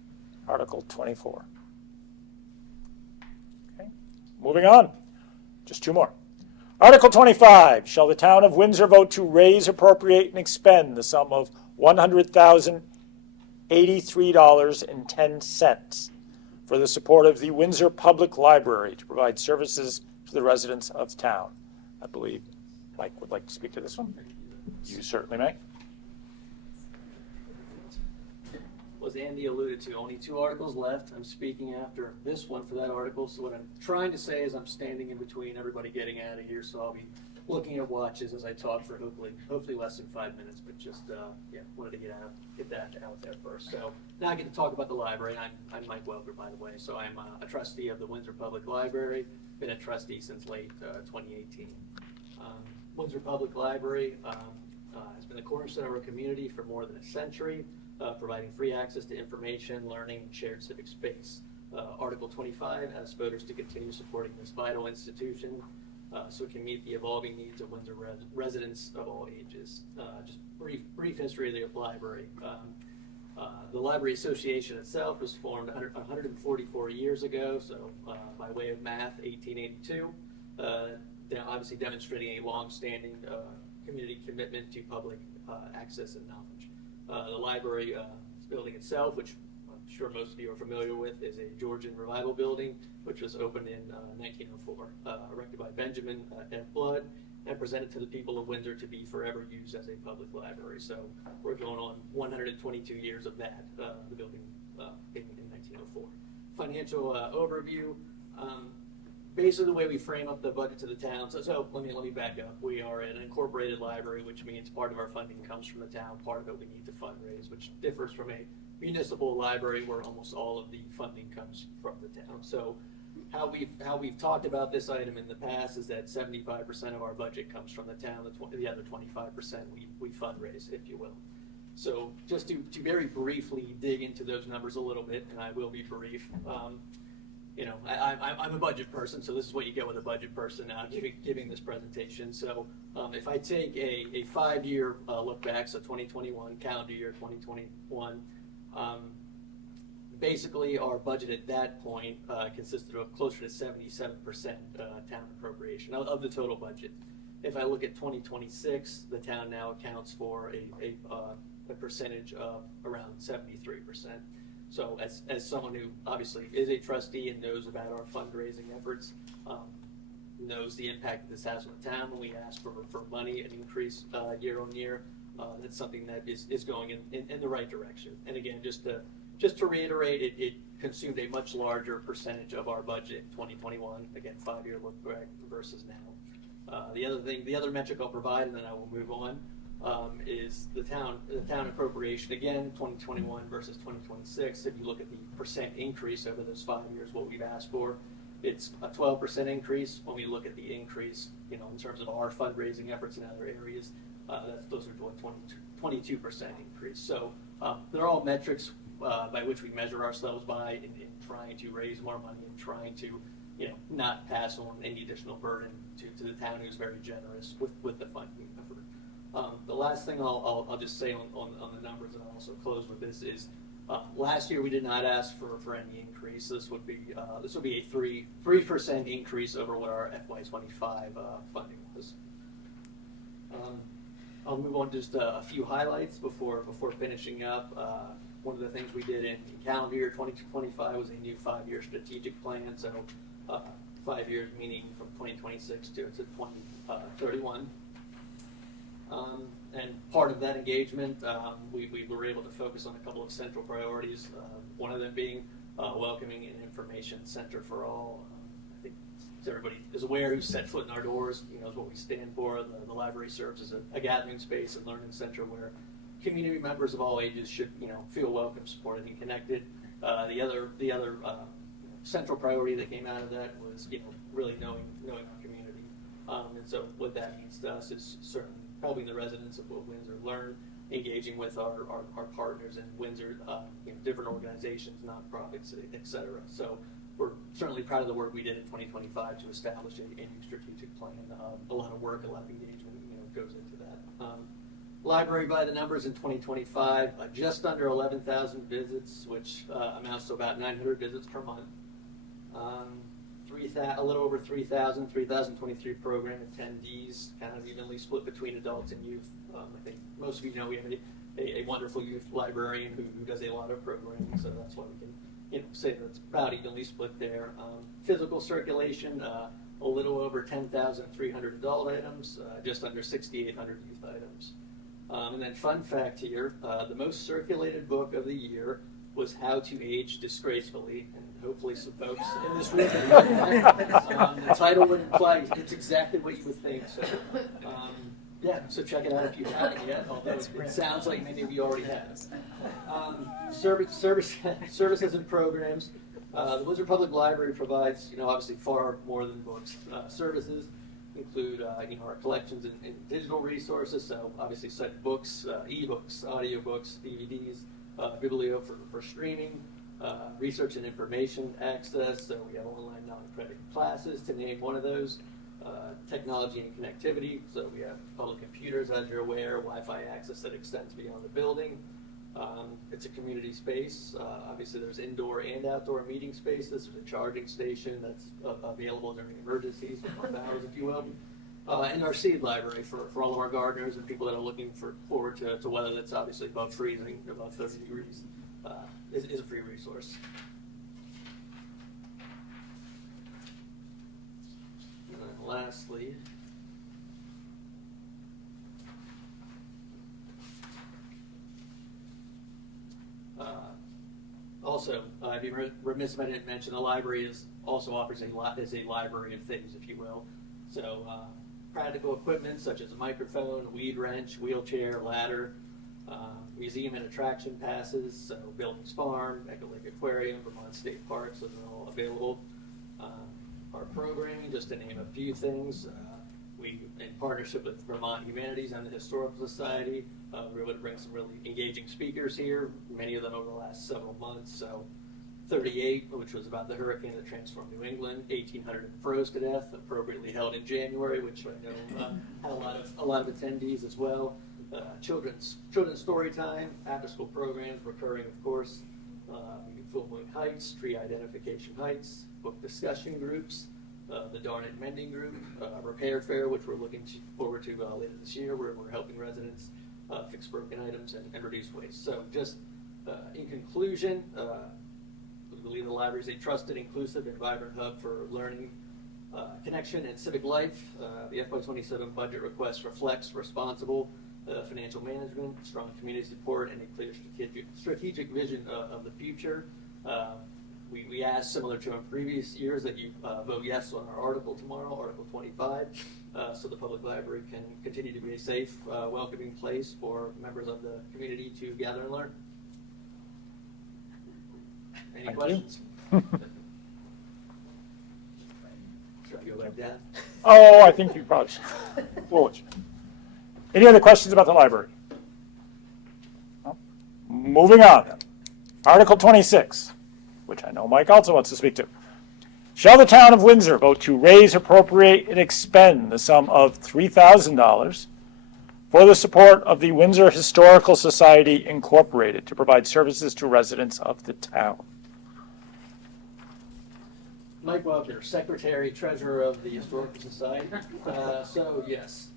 Article 24. Okay, moving on. Just two more. Article 25, shall the town of Windsor vote to raise, appropriate, and expend the sum of $100,083.10 for the support of the Windsor Public Library to provide services to the residents of town. I believe Mike would like to speak to this one. You certainly may. As Andy alluded to, only 2 articles left. I'm speaking after this one for that article. So what I'm trying to say is I'm standing in between everybody getting out of here. So I'll be looking at watches as I talk for hopefully less than 5 minutes. But just wanted to get that out there first. So now I get to talk about the library. I'm Mike Welker, by the way. So I'm a trustee of the Windsor Public Library. Been a trustee since late 2018. Windsor Public Library has been the cornerstone of our community for more than a century. Providing free access to information, learning, and shared civic space. Article 25 asks voters to continue supporting this vital institution so it can meet the evolving needs of Windsor residents of all ages. Just brief history of the library. The Library Association itself was formed 144 years ago, so by way of math, 1882, obviously demonstrating a long-standing community commitment to public access and knowledge. The library building itself, which I'm sure most of you are familiar with, is a Georgian revival building, which was opened in 1904, erected by Benjamin F. Blood, and presented to the people of Windsor to be forever used as a public library. So we're going on 122 years of that, the building being in 1904. Financial overview. Basically, the way we frame up the budget to the town. So let me back up. We are an incorporated library, which means part of our funding comes from the town. Part of it we need to fundraise, which differs from a municipal library where almost all of the funding comes from the town. So how we've talked about this item in the past is that 75% of our budget comes from the town. The other 25% we fundraise, if you will. So just to very briefly dig into those numbers a little bit, and I will be brief. I'm a budget person, so this is what you get with a budget person giving this presentation. So if I take a 5-year look back, so 2021, calendar year 2021, basically our budget at that point consisted of closer to 77% town appropriation of the total budget. If I look at 2026, the town now accounts for a percentage of around 73%. So as someone who obviously is a trustee and knows about our fundraising efforts, knows the impact that this has on the town when we ask for money and increase year on year, that's something that is going in the right direction. And again, just to reiterate, it consumed a much larger percentage of our budget in 2021, again, 5-year look back versus now. The other metric I'll provide, and then I will move on, is the town appropriation, again, 2021 versus 2026. If you look at the percent increase over those 5 years, what we've asked for, it's a 12% increase. When we look at the increase, in terms of our fundraising efforts in other areas, that's closer to a 22% increase. So they're all metrics by which we measure ourselves by in trying to raise more money and trying to, not pass on any additional burden to the town, who's very generous with the funding effort. The last thing I'll just say on the numbers, and I'll also close with this, is last year we did not ask for any increase. This would be a 3% increase over what our FY25 funding was. I'll move on to just a few highlights before finishing up. One of the things we did in calendar year 2025 was a new 5-year strategic plan. So 5 years meaning from 2026 to 2031. And part of that engagement, we were able to focus on a couple of central priorities. One of them being welcoming an information center for all. I think everybody is aware who's set foot in our doors, knows what we stand for. The library serves as a gathering space and learning center where community members of all ages should, feel welcome, supported, and connected. The other central priority that came out of that was, really knowing our community. And so what that means to us is certainly helping the residents of Windsor learn, engaging with our partners in Windsor, different organizations, nonprofits, et cetera. So we're certainly proud of the work we did in 2025 to establish a new strategic plan. A lot of work, a lot of engagement, goes into that. Library by the numbers in 2025, just under 11,000 visits, which amounts to about 900 visits per month. A little over 3,023 program attendees, kind of evenly split between adults and youth. I think most of you know we have a wonderful youth librarian who does a lot of programming, so that's why we can say that it's about evenly split there. Physical circulation, a little over 10,300 adult items, just under 6,800 youth items. And then fun fact here, the most circulated book of the year was How to Age Disgracefully, and hopefully some folks in this room. The title would imply it's exactly what you would think. So, so check it out if you haven't yet, although it sounds like many of you already have. Services and programs. The Windsor Public Library provides, obviously far more than books. Services include, our collections and digital resources, so obviously such books, e-books, audiobooks, DVDs, biblio for streaming, research and information access, so we have online non-accredited classes, to name one of those, technology and connectivity, so we have public computers, as you're aware, Wi-Fi access that extends beyond the building. It's a community space. Obviously, there's indoor and outdoor meeting spaces. There's a charging station that's available during emergencies, hours, if you will. And our seed library for all of our gardeners and people that are looking forward to weather that's obviously above freezing, above 30 degrees, is a free resource. And then lastly, also, I'd be remiss if I didn't mention the library also offers a library of things, if you will. So practical equipment such as a microphone, weed wrench, wheelchair, ladder, museum and attraction passes, so Billings Farm, Echo Lake Aquarium, Vermont State Parks, those are all available. Our programming, just to name a few things, we, in partnership with Vermont Humanities and the Historical Society, we were able to bring some really engaging speakers here, many of them over the last several months. So 38, which was about the hurricane that transformed New England, 1800 froze to death, appropriately held in January, which I know had a lot of attendees as well. Children's story time, after school programs, recurring of course. We do Full Moon Heights, Tree Identification Heights, book discussion groups, the Darn It Mending Group, Repair Fair, which we're looking forward to later this year, where we're helping residents fix broken items and reduce waste. So just in conclusion, we believe the library is a trusted, inclusive, and vibrant hub for learning, connection, and civic life. The FY27 budget request reflects responsible financial management, strong community support, and a clear strategic vision of the future. We ask, similar to in previous years, that you vote yes on our article tomorrow, Article 25, so the public library can continue to be a safe, welcoming place for members of the community to gather and learn. Any questions? Should I go back down? Oh, I think you probably should. Foolish. Any other questions about the library? No? Moving on then. Article 26, which I know Mike also wants to speak to. Shall the town of Windsor vote to raise, appropriate, and expend the sum of $3,000 for the support of the Windsor Historical Society Incorporated to provide services to residents of the town? Mike Welker, Secretary, Treasurer of the Historical Society. So yes,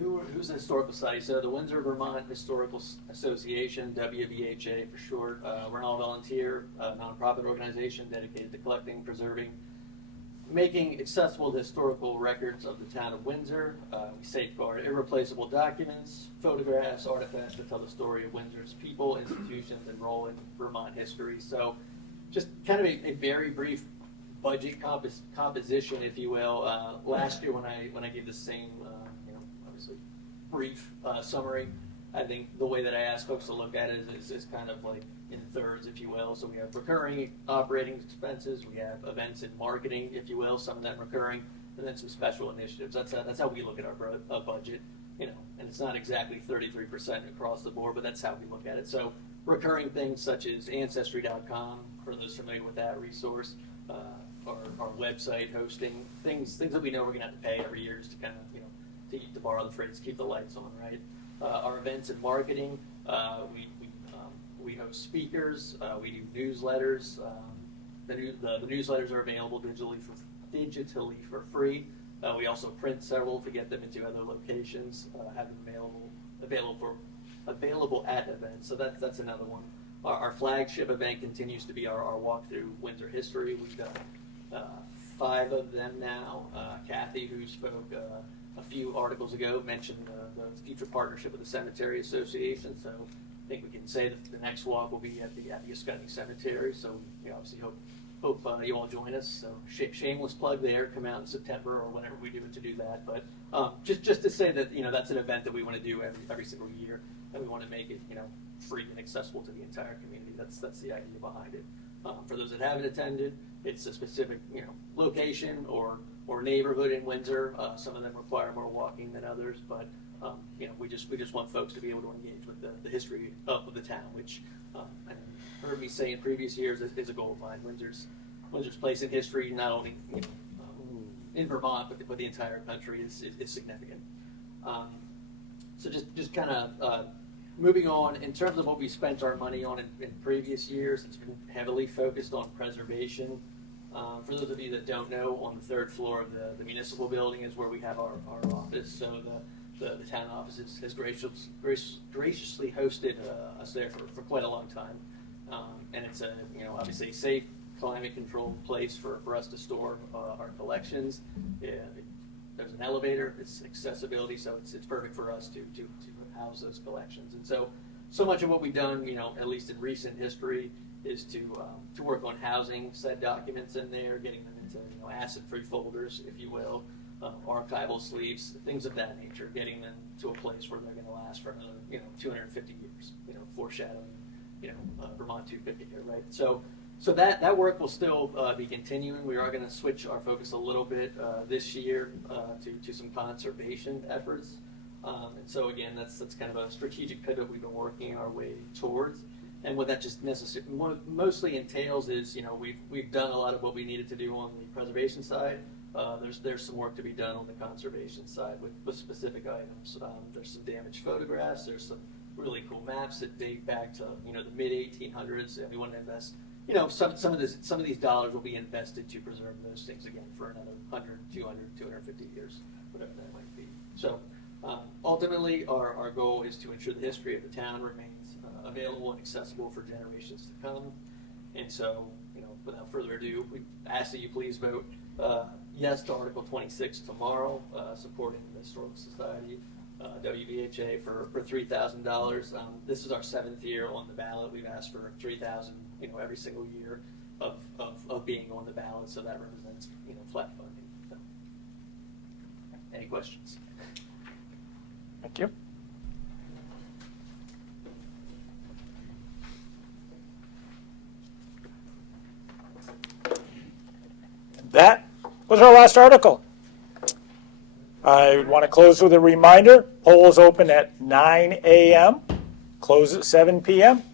Who's the Historical Society? So the Windsor Vermont Historical Association, WVHA for short. We're an all-volunteer nonprofit organization dedicated to collecting, preserving, making accessible the historical records of the town of Windsor. We safeguard irreplaceable documents, photographs, artifacts that tell the story of Windsor's people, institutions, and role in Vermont history. So just kind of a very brief budget composition, if you will. Last year when I gave the same, obviously brief summary, I think the way that I asked folks to look at it is kind of like in thirds, if you will. So we have recurring operating expenses, we have events and marketing, if you will, some of that recurring, and then some special initiatives. That's how we look at our budget, and it's not exactly 33% across the board, but that's how we look at it. So recurring things such as Ancestry.com, for those familiar with that resource, our website hosting, things that we know we're going to have to pay every year just to kind of, to borrow the phrase, keep the lights on, right? Our events and marketing, we host speakers, we do newsletters. The newsletters are available digitally for free. We also print several to get them into other locations, have them available at events. So that's another one. Our flagship event continues to be our walk through Windsor history. We've done 5 of them now. Kathy, who spoke a few articles ago, mentioned the future partnership with the Cemetery Association. So I think we can say that the next walk will be at the Ascutney Cemetery. So we obviously hope you all join us. So shameless plug there. Come out in September or whenever we do it to do that. But just to say that that's an event that we want to do every single year, and we want to make it free and accessible to the entire community. That's the idea behind it. For those that haven't attended, it's a specific location or neighborhood in Windsor. Some of them require more walking than others, but we just want folks to be able to engage with the history of the town, which and heard me say in previous years is a goal of mine. Windsor's place in history, not only in Vermont but the entire country, is significant. So just kind of moving on, in terms of what we spent our money on in previous years, it's been heavily focused on preservation. For those of you that don't know, on the 3rd floor of the municipal building is where we have our office. So the town office has graciously hosted us there for quite a long time. And it's obviously a safe, climate-controlled place for us to store our collections. There's an elevator, it's accessibility, so it's perfect for us to house those collections. And so much of what we've done, at least in recent history, is to work on housing said documents in there, getting them into acid-free folders, if you will, archival sleeves, things of that nature, getting them to a place where they're going to last for another 250 years, foreshadowing Vermont 250 here, right? So that work will still be continuing. We are going to switch our focus a little bit this year to some conservation efforts. And so again, that's kind of a strategic pivot we've been working our way towards. And what that just mostly entails is, we've done a lot of what we needed to do on the preservation side. There's some work to be done on the conservation side with specific items. There's some damaged photographs. There's some really cool maps that date back to the mid 1800s, and we want to invest. Some of these dollars will be invested to preserve those things again for another 100, 200, 250 years, whatever that might be. So ultimately, our goal is to ensure the history of the town remains available and accessible for generations to come. And so, without further ado, we ask that you please vote yes to Article 26 tomorrow, supporting the Historical Society, WVHA, for $3,000. This is our 7th year on the ballot. We've asked for $3,000, every single year of being on the ballot, so that represents, flat funding. So, any questions? Thank you. That was our last article. I want to close with a reminder. Polls open at 9 a.m., close at 7 p.m.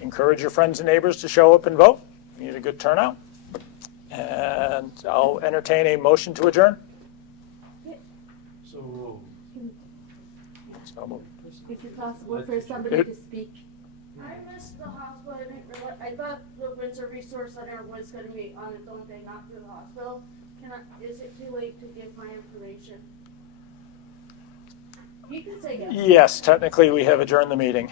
Encourage your friends and neighbors to show up and vote. We need a good turnout. And I'll entertain a motion to adjourn. So Is it possible for somebody to speak? I missed the hospital. I didn't realize. I thought the Windsor Resource Center was going to be on its own day, not through the hospital. Is it too late to give my information? You can say yes. Yes, technically, we have adjourned the meeting.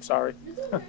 Sorry. It's okay.